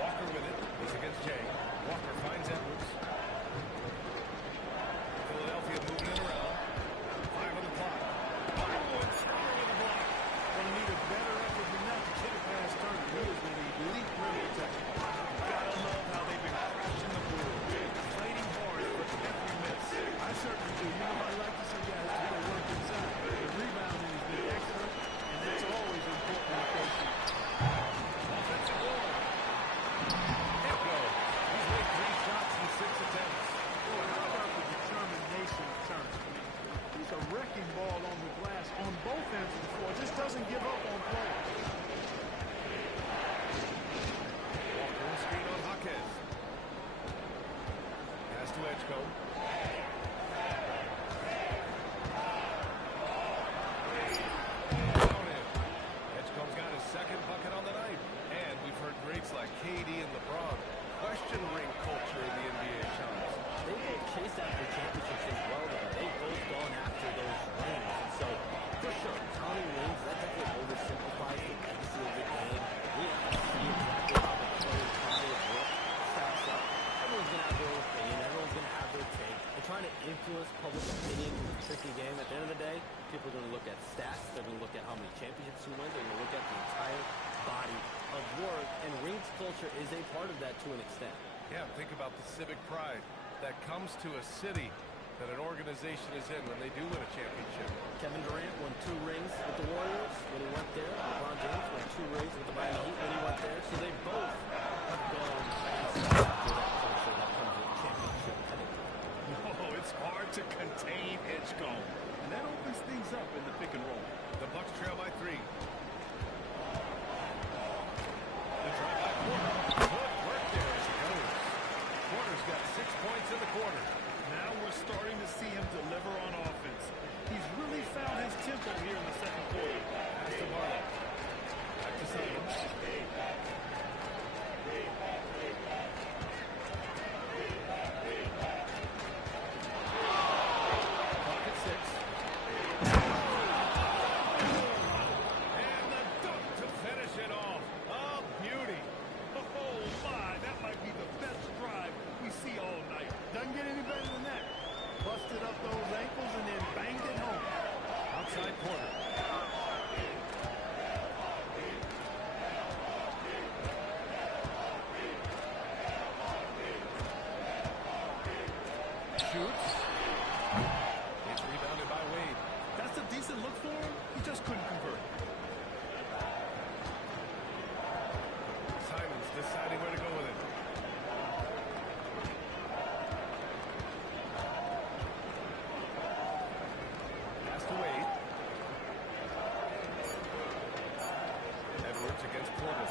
Walker with it. He's against Jay. Walker finds Edwards. Philadelphia moving it around. 5 on the clock. Oh, and Turner with a block. Going to need a better effort than that to get it past Turner. He has been elite rim protector. Gotta love how they've been crashing the board, fighting hard for every miss. I certainly do. You know, I like to see guys do their work inside. The rebounding has been excellent, and that's always important in coaching. Offensive board. It goes. He's made 3 shots in 6 attempts. Boy, how about the determination of Turner? He's a wrecking ball on the glass on both ends of the floor. Just doesn't give up on players. Walker screen on Jaquez. Pass to Edgecombe. chase after championships as well, though. They've both gone after those rings. And so, for sure, counting rings, that definitely oversimplifies the legacy of the game. We have to see exactly how the players' body of work stacks up. Everyone's going to have their own opinion. Everyone's going to have their take. And trying to influence public opinion is a tricky game. At the end of the day, people are going to look at stats. They're going to look at how many championships you win. They're going to look at the entire body of work. And rings culture is a part of that to an extent. Yeah, think about the civic pride that comes to a city that an organization is in when they do win a championship. Kevin Durant won 2 rings with the Warriors when he went there. LeBron James won 2 rings with the Miami Heat when he went there. So they both have gone after that culture that comes with championship pedigree. Oh, it's hard to contain Edgecombe. And that opens things up in the pick and roll. The Bucks trail by 3. The drive by Porter. Good work there as he goes. Porter's got 6 points in the quarter. Now we're starting to see him deliver on offense. He's really found his tempo here in the second quarter. Pass to Barlow. Back to Simons. Clock at 6. And the dunk to finish it off. Oh, beauty. Oh, my. That might be the best drive we see all night. Doesn't get any better than that. Busted up those ankles and then banged it home. Outside Porter. Shoots. It's rebounded by Wade. That's a decent look for him. He just couldn't convert. Simons deciding where to go with it. Pass to Wade. Edwards against Porter.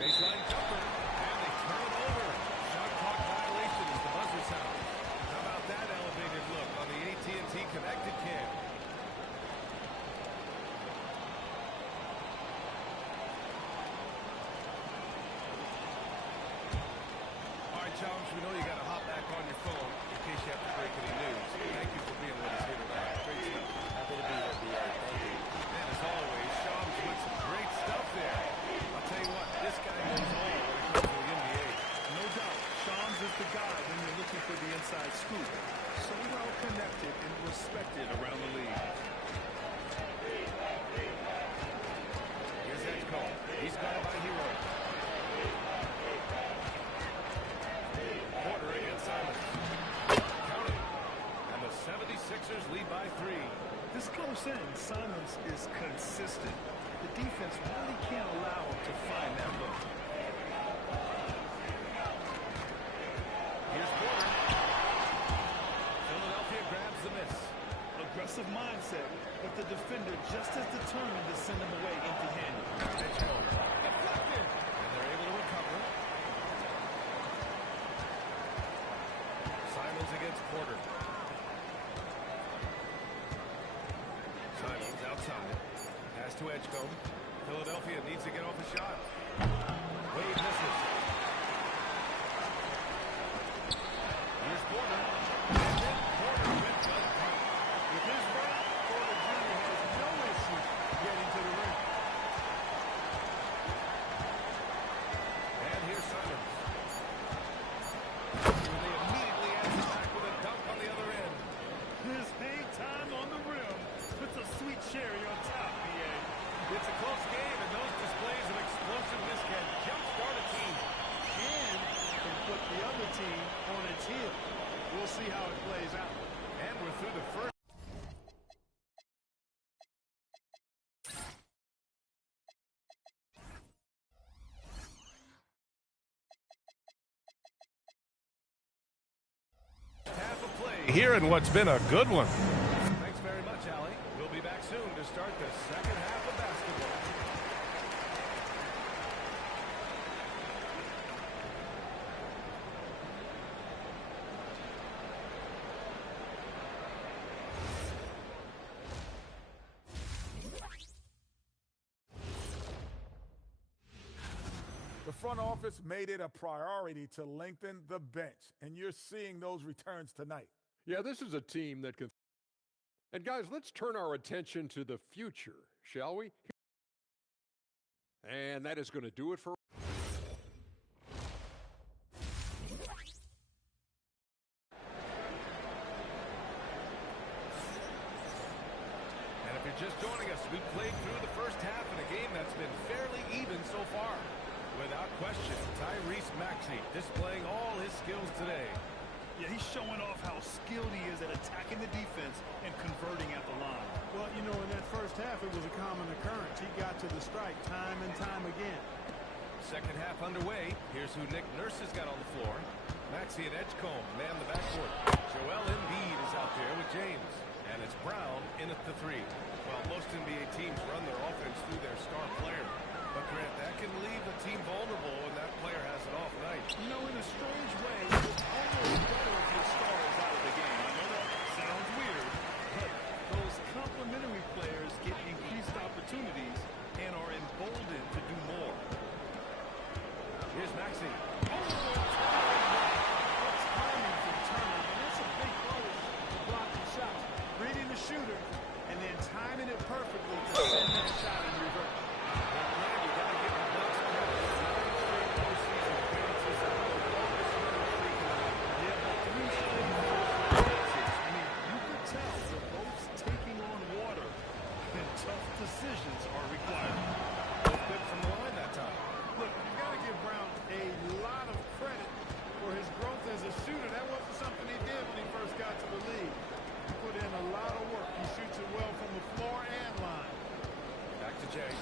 Baseline jumper. And they turn it over. Shot clock violation as the buzzer sounds. How about that elevated look on the AT&T connected cam? All right, Jones, we know you got to hop back on your phone in case you have to break any news. Thank you for being with us here tonight. Great stuff. Happy to be here, B.A. Thank you. And as always, Shams with some great stuff there. I'll tell you what, this guy knows all when it comes to the NBA. No doubt, Shams is the guy when you're looking for the inside scoop. So well connected and respected around the league. Here's Edgecombe. He's got it by Hero. Porter against Simons. Count it. And the 76ers lead by 3. This close in, Simons is consistent. The defense really can't allow him to find that look. Here's Porter. Philadelphia grabs the miss. Aggressive mindset, but the defender just as determined to send him away empty-handed. Edgecombe. Deflected. And they're able to recover. Simons against Porter. Simons outside. Pass to Edgecombe. Philadelphia needs to get off a shot. Wade misses. Here's Porter. And then Porter with the dunk. With his run, Porter Jr. has no issue getting to the rim. And here's Simons. And they immediately answer back with a dunk on the other end. His hang time on the rim puts a sweet cherry on top, B.A. It's a close game, and those displays of explosiveness can jumpstart a team. And can put the other team on its heel. We'll see how it plays out. And we're through the first. Half a play here in what's been a good one. Thanks very much, Allie. We'll be back soon to start the second half of basketball. The front front office made it a priority to lengthen the bench, and you're seeing those returns tonight. Yeah, this is a team that can. And guys, let's turn our attention to the future, shall we? And that is going to do it for. And if you're just joining us, we played through the first half in a game that's been fairly even so far. Without question, Tyresemaxey displaying all his skills today. Yeah, he's showing off how skilled he is at attacking the defense and converting at the line. Well, you know, in that first half, it was a common occurrence. He got to the strike time and time again. Second half underway. Here's who Nick Nurse has got on the floor. Maxey and Edgecombe man the backcourt. Joelembiid is out there with James. And it's Brown in at the three. Well, most NBA teams run their offense through their star player. But, Grant, that can leave a team vulnerable when that player has an off night. You know, in a strange way, it's almost better if your star is out of the game. I know that sounds weird, but those complementary players get increased opportunities and are emboldened to do more. Here's Maxey. What's timing from Turner? And that's a big bonus to blocking shots. Reading the shooter and then timing it perfectly to send that shot in reverse. Decisions are required. Both good from the line that time. Look, you got to give Brown a lot of credit for his growth as a shooter. That wasn't something he did when he first got to the league. He put in a lot of work. He shoots it well from the floor and line. Back to Jay.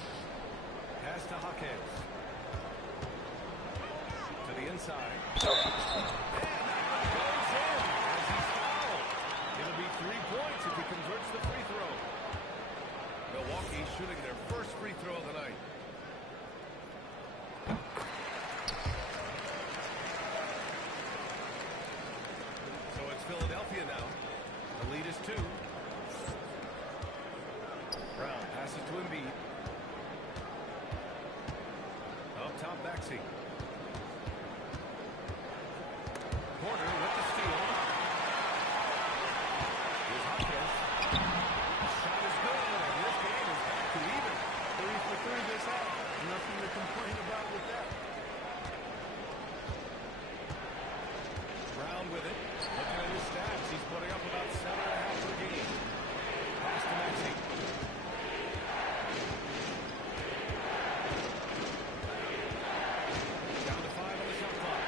Pass to Hawkins. To the inside. And that goes in as he's fouled. It'll be 3 points if he converts the free throw. Milwaukee shooting their first free throw of the night. So it's Philadelphia now. The lead is 2. Brown passes to Embiid. Up top, Maxey. Porter with the steal. Here's Hawkins. Shot is good, and this game is back to even. 3 for 3 this half. Nothing to complain about with that. Brown with it. Looking at his stats, he's putting up about 7.5 per game. Pass to Maxey. Down to 5 on the shot clock.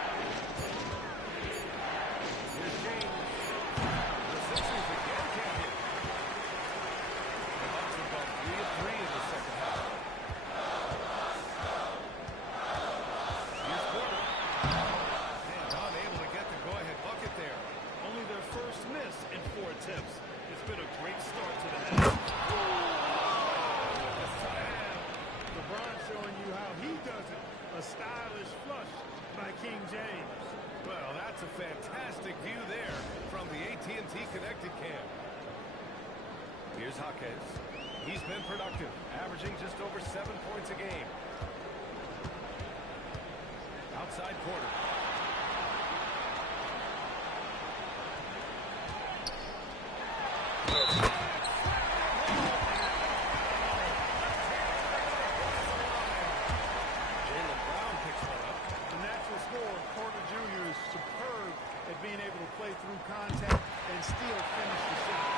Here's James. The Sixers again can't hit. The Bucks have gone 3 of 3 in the second half. Here's Porter. And unable to get the go-ahead bucket there. Only their first miss in 4 attempts. It's been a great start to the half. LeBron showing you how he does it. A stylish flush by King James. Well, that's a fantastic view there from the AT&T Connected Cam. Here's Hawkins. He's been productive, averaging just over 7 points a game. Outside Porter. Jaylenbrown picks one up. The natural scorer, Porter Jr., is superb at being able to play through contact and still finish the shot.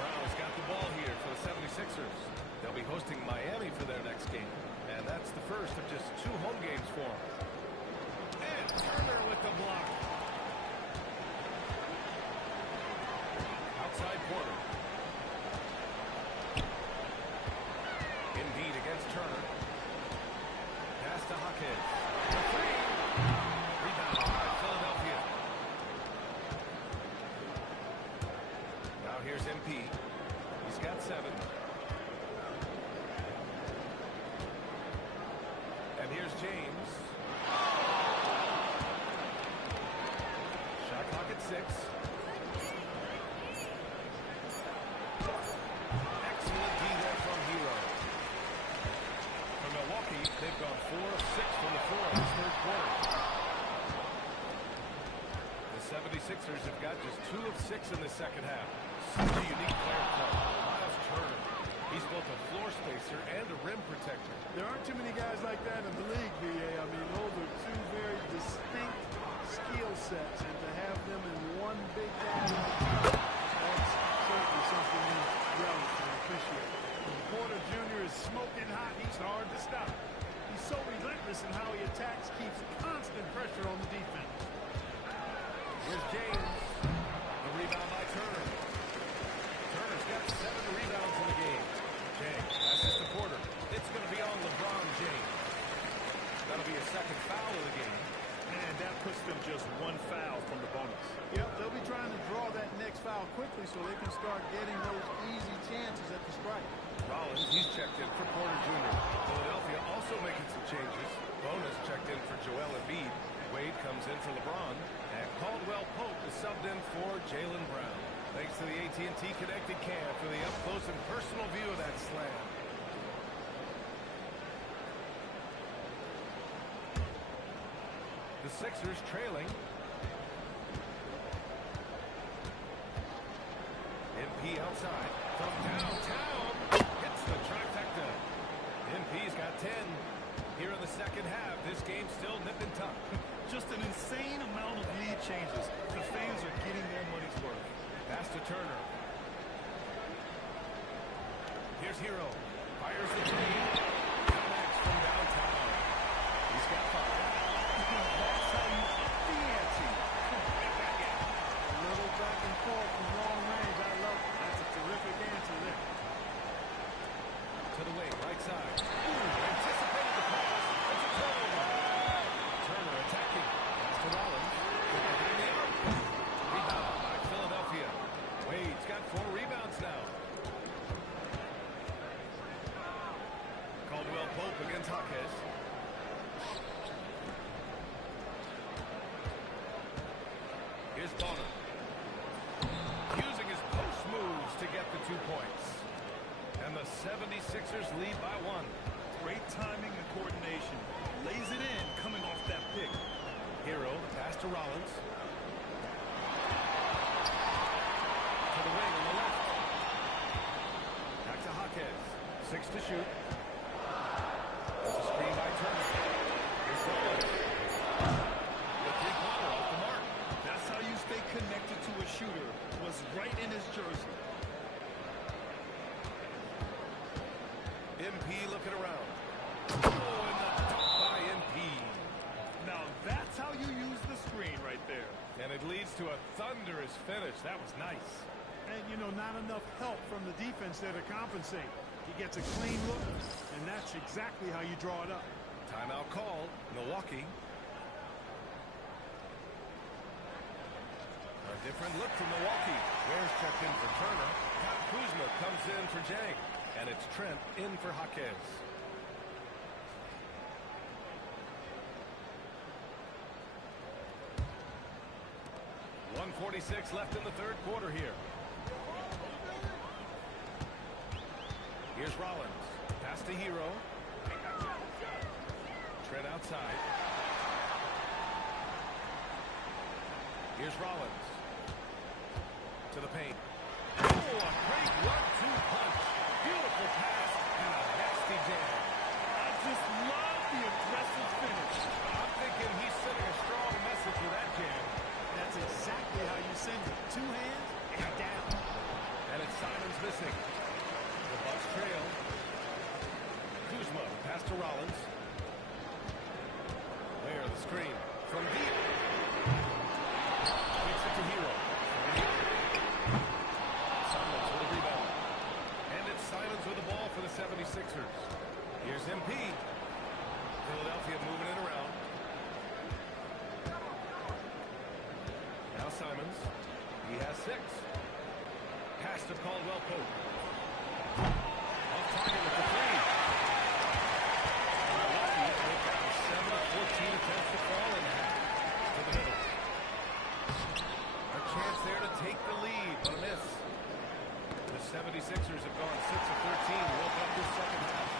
Brown's got the ball here for the 76ers. They'll be hosting Miami for their next game. And that's the first of just 2 home games for them. And Turner with the block. Outside Porter. Embiid against Turner. Pass to Hawkins. The 3. Rebound by Philadelphia. Now here's MP. He's got 7. And here's James. Shot clock at 6. Excellent D there from Hero. For Milwaukee. 4 of 6 from the floor in this third quarter. The 76ers have got just 2 of 6 in the second half. Such a unique player club. Miles Turner. He's both a floor spacer and a rim protector. There aren't too many guys like that in the league, BA. I mean, those are two very distinct skill sets, and to have them in one big guy like that, that's certainly something we relish and appreciate. Porter Jr. is smoking hot. He's hard to stop. He's so relentless in how he attacks, keeps constant pressure on the defense. Here's James. The rebound by Turner. Turner's got 7 rebounds in the game. James passes to Porter. It's going to be on LeBron James. That'll be a second foul of the game. And that puts them just 1 foul from the bonus. Yep, they'll be trying to draw that next foul quickly so they can start getting those easy chances at the strike. Rollins, he's checked in for Porter Jr. Philadelphia also making some changes. Bonus checked in for Joel Embiid. Wade comes in for LeBron. And Caldwell Pope is subbed in for Jaylen Brown. Thanks to the AT&T Connected Cam for the up-close and personal view of that slam. The Sixers trailing. MP outside from downtown. Hits the trifecta. MP's got 10. Here in the second half, this game's still nip and tuck. Just an insane amount of lead changes. The fans are getting their money's worth. Pass to Turner. Here's Hero. Fires the three. Connects from downtown. He's got 5. That's how you up the ante. A little back and forth from long range. I love it. That's a terrific answer there. To the wing, right side. Anticipated the pass. It's a turnover. Turner attacking. Pass to Rollins. Behind the arc. Rebound by Philadelphia. Wade's got 4 rebounds now. Caldwell Pope against Jaquez. Here's Bonner. Using his post moves to get the 2 points. And the 76ers lead by 1. Great timing and coordination. Lays it in coming off that pick. Hero, the pass to Rollins. To the wing on the left. Back to Jaquez. 6 to shoot. There's a screen by Turner. Here's Rollins. The 3-pointer off the mark. That's how you stay connected to a shooter. Was right in his jersey. MP looking around. Oh, and the dunk by MP. Now that's how you use the screen right there. And it leads to a thunderous finish. That was nice. And, you know, not enough help from the defense there to compensate. He gets a clean look, and that's exactly how you draw it up. Timeout call, Milwaukee. A different look from Milwaukee. Ware's checked in for Turner. Kyle Kuzma comes in for Jang. And it's Trent in for Jaquez. .146 left in the third quarter here. Here's Rollins. Pass to Hero. Trent outside. Here's Rollins. To the paint. Oh, a great 1-2 punch. Beautiful pass and a nasty jam. I just love the aggressive finish. I'm thinking he's sending a strong message with that jam. That's exactly how you send it. 2 hands and down. And it's Simons missing. The Bucks trail. Kuzma, pass to Rollins. There, the screen. From deep. Kicks it to Hero. Simons with a rebound. And it's Simons with the ball for the 76ers. Here's MP. Philadelphia moving it around. Now Simons. He has 6. Pass to Caldwell Pope. Off target with the 3. Milwaukee take down 7 of 14 attempts to fall in half. To the middle. A chance there to take the lead, but a miss. The 76ers have gone 6 of 13 to open up this second half.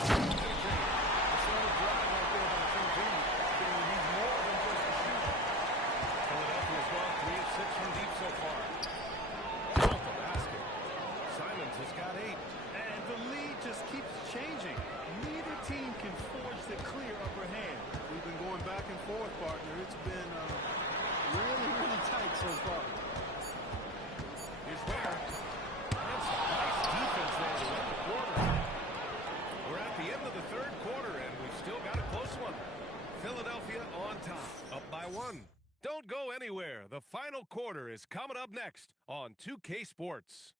The a drive out there by King saying he's more than just a shooter. Philadelphia's gone 3 of 6 from deep so far. Off the basket. Simons has got 8. And the lead just keeps changing. Neither team can forge the clear upper hand. We've been going back and forth, partner. It's been really, really tight so far. Here's Ware. That's a nice defense there to end the quarter. We're at the end of the third quarter, and we've still got a close one. Philadelphia on top, up by 1. Don't go anywhere. The final quarter is coming up next on 2K Sports.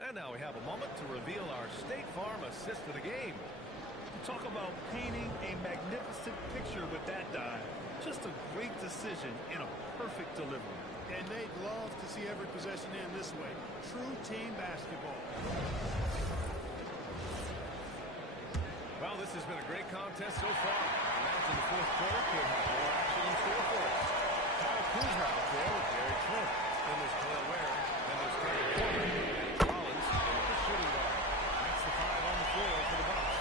And now we have a moment to reveal our State Farm assist of the game. Talk about painting a magnificent picture with that dive. Just a great decision and a perfect delivery. And they'd love to see every possession end this way. True team basketball. Well, this has been a great contest so far. Imagine the fourth quarter could have more action in store for us. Kyle Kuzma out there with Gary Trent. Then there's Kyle Ware. Then there's Kevin Porter. And Rollins with the shooting guard. That's the 5 on the floor for the Bucks.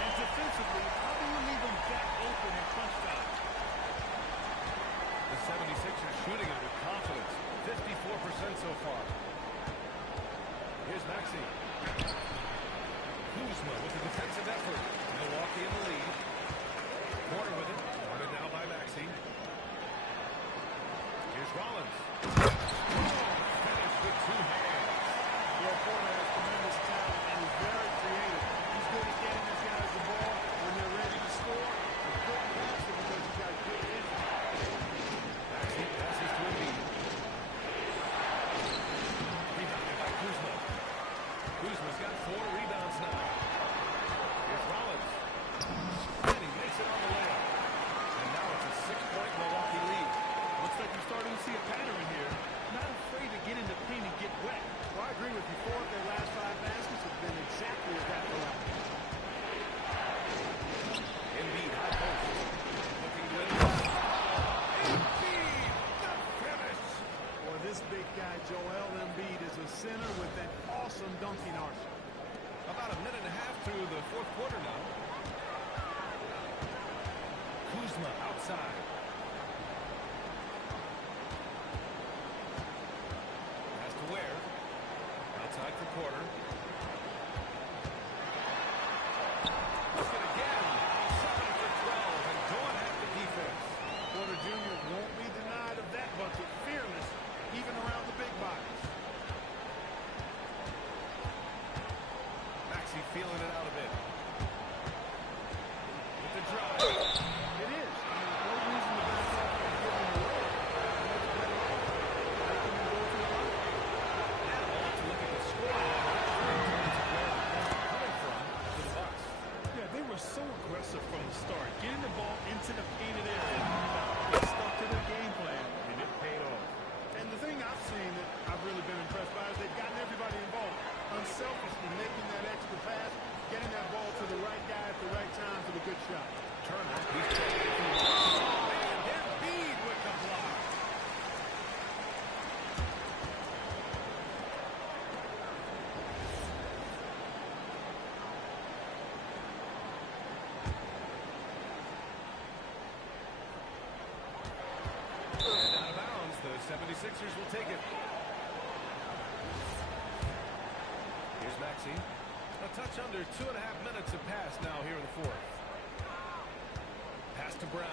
And defensively, how do you leave them back open in crunch time? The 76ers shooting it with confidence. 54% so far. Here's Maxey. Kuzma with the defensive effort. Milwaukee in the lead. Porter with it. Guarded now by Maxey. Here's Rollins. Finish with 2 hands. Yeah, Porter has tremendous talent and is very creative. He's good at getting these guys the ball when they're ready to score. He's good at passing because he's got good vision. Maxey passes to Embiid. Rebounded by Kuzma. Kuzma's got 4 rebounds now. Here's Rollins. And he makes it on the layup. And now it's a 6-point Milwaukee lead. Looks like you're starting to see a pattern here. Not afraid to get in the paint and get wet. Well, I agree with you. 4 of their last 5 baskets have been exactly as that for us. Embiid high post. Looking to win. Embiid, the finish. Boy, this big guy, Joel Embiid, is a center with an awesome dunking arsenal. About a minute and a half through the fourth quarter now. Kuzma outside. Pass to Ware. Outside for Porter. Look at again. 7 for 12 and going at the defense. Porter Jr. won't be denied of that bucket. Fearless, even around the big bodies. Maxey feeling it out a bit. With the drive. It is. I mean, no reason to back off and give him a look. Much better. Make him go to the line. And all to look at the scoring. Coming from to the Bucks. Yeah, they were so aggressive from the start. Getting the ball into the painted area. They stuck to their game plan, and it paid off. And the thing I've seen that I've really been impressed by is they've gotten everybody involved. Unselfishly making that extra pass, getting that ball to the right guy at the right time for the good shot. Turner, he's checking it through. And Embiid with the block. And out of bounds, the 76ers will take it. Here's Maxey. A touch under 2.5 minutes have passed now here in the fourth. Pass to Brown.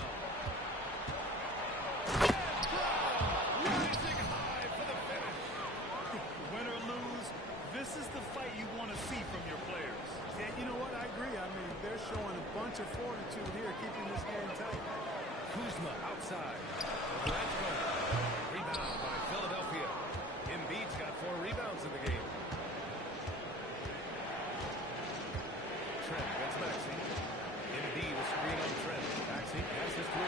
Brown rising high for the finish. Win or lose, this is the fight you want to see from your players. And you know what? I agree. I mean, they're showing a bunch of fortitude here, keeping this game tight. Kuzma outside. Rebound by Philadelphia. Embiid's got 4 rebounds in the game. Trent against Maxey. Embiid a screen on Trent. Maxey passes to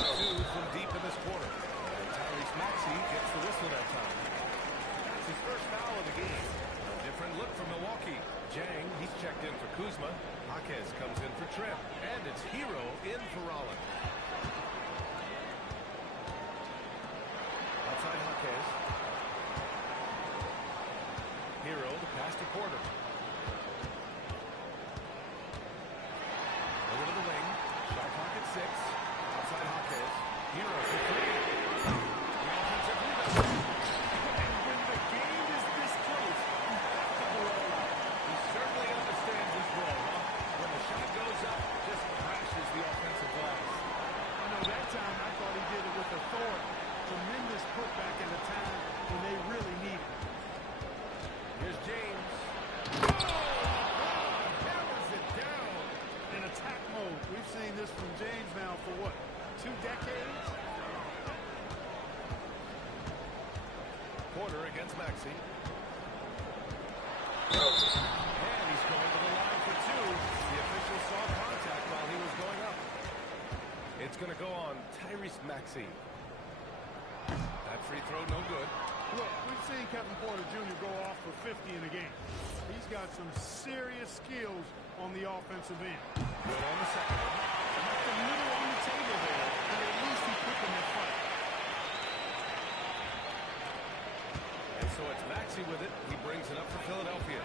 Two from deep in this quarter. And Tyrese gets the whistle that time. That's his first foul of the game. A different look from Milwaukee. Jang, he's checked in for Kuzma. Jaquez comes in for Trent. And it's Hero in for Rollins. Outside Jaquez. Hero, the pass to Porter. Over to the wing. Shot clock at 6. Outside Jaquez. Hero for 3. The offensive rebound. And when the game is this close, you have to blow it out. He certainly understands his role, huh? When the shot goes up, just crashes the offensive glass. I know that time I thought he did it with authority. Tremendous putback at a time when they really need it. Here's James. Hammers it down. In attack mode. We've seen this from James now for what, 2 decades? Porter against Maxey. And he's going to the line for 2. The official saw contact while he was going up. It's going to go on Tyrese Maxey. That free throw no good. Look, we've seen Kevin Porter Jr. go off for 50 in a game. He's got some serious skills on the offensive end. Good on the second one. Left the middle on the table there, and at least he put them in front. And so it's Maxey with it. He brings it up for Philadelphia.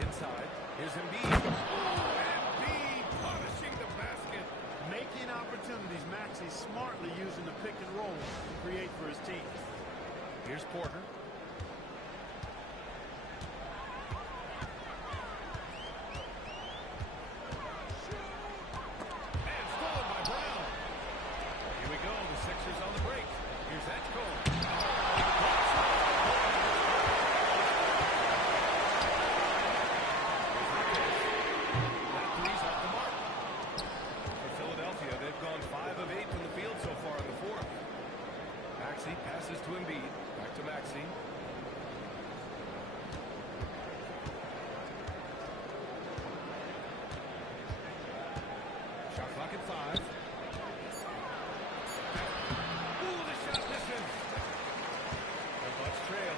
Inside. Here's Embiid. Embiid punishing the basket. Making opportunities. Maxey smartly using the pick and roll to create for his team. Here's Porter. And stolen by Brown. Here we go. The Sixers on the break. Here's Edgecombe. That three's off the mark. For Philadelphia, they've gone 5 of 8 from the field so far in the fourth. Maxey passes to Embiid. Back to Maxey. Shot clock at 5. Ooh, the shot misses. The Bucks trail.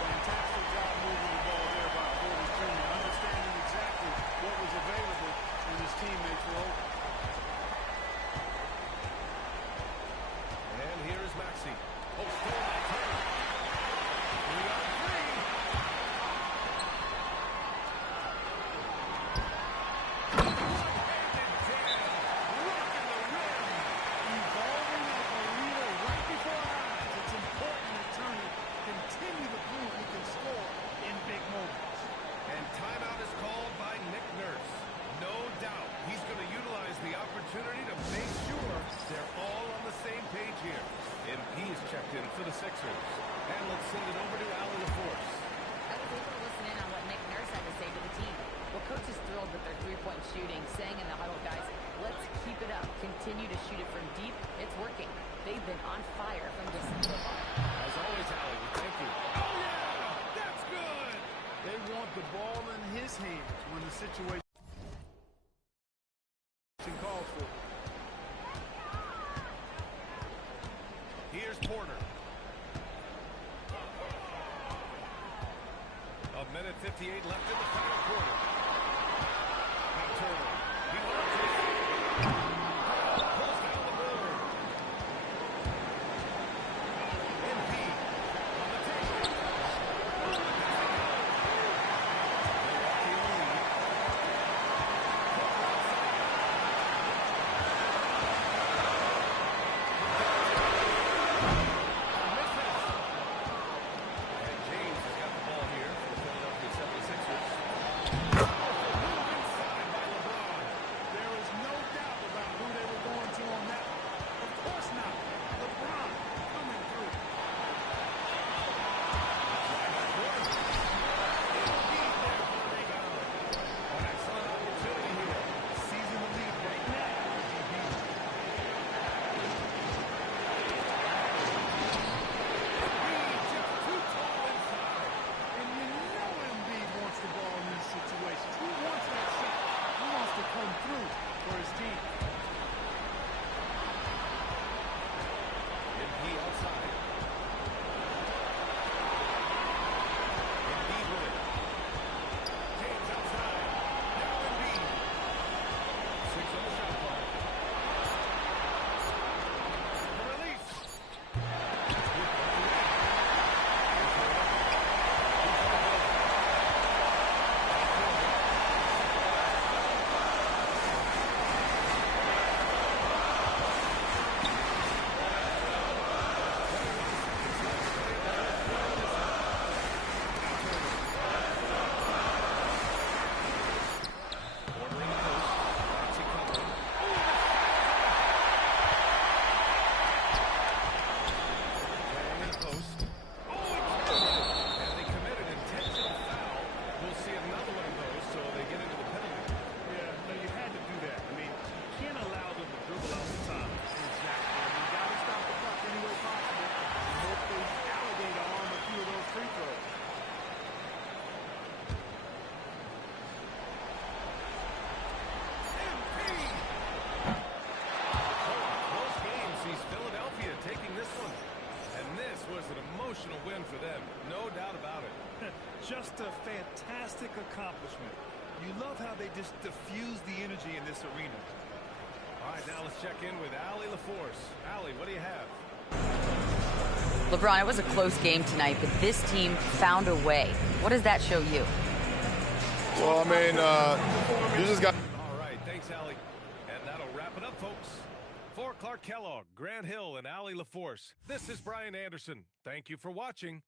Fantastic job moving the ball there by Porter Jr., understanding exactly what was available when his teammates were open. And here is Maxey. Oh, stole that turn. We got 3. One-handed jam. Rocking the rim. Evolving like a leader right before our eyes. It's important that Turner continue to prove he can score in big moments. And timeout is called by Nick Nurse. No doubt he's going to utilize the opportunity to make sure they're all on the same page here. MP is checked in for the Sixers. And let's send it over to Allen LaForce. I was able to listen in on what Nick Nurse had to say to the team. Well, coach is thrilled with their three-point shooting, saying in the huddle, guys, let's keep it up. Continue to shoot it from deep. It's working. They've been on fire from distance so far. As always, Allen, we thank you. Oh, yeah! That's good! They want the ball in his hands when the situation calls for it. Here's Porter. A minute 58 left in the final quarter. Now Turner. He launches. Pulls down the board. Embiid on the table. Milwaukee in the lead. And James has got the ball here for the Philadelphia 76ers. Move inside by LeBron. There is no doubt about just a fantastic accomplishment. You love how they just diffuse the energy in this arena. All right, now let's check in with Allie LaForce. Allie, what do you have? LeBron, it was a close game tonight, but this team found a way. What does that show you? Well, I mean, you just got... All right, thanks, Allie. And that'll wrap it up, folks. For Clark Kellogg, Grant Hill, and Allie LaForce, this is Brian Anderson. Thank you for watching.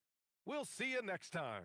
We'll see you next time.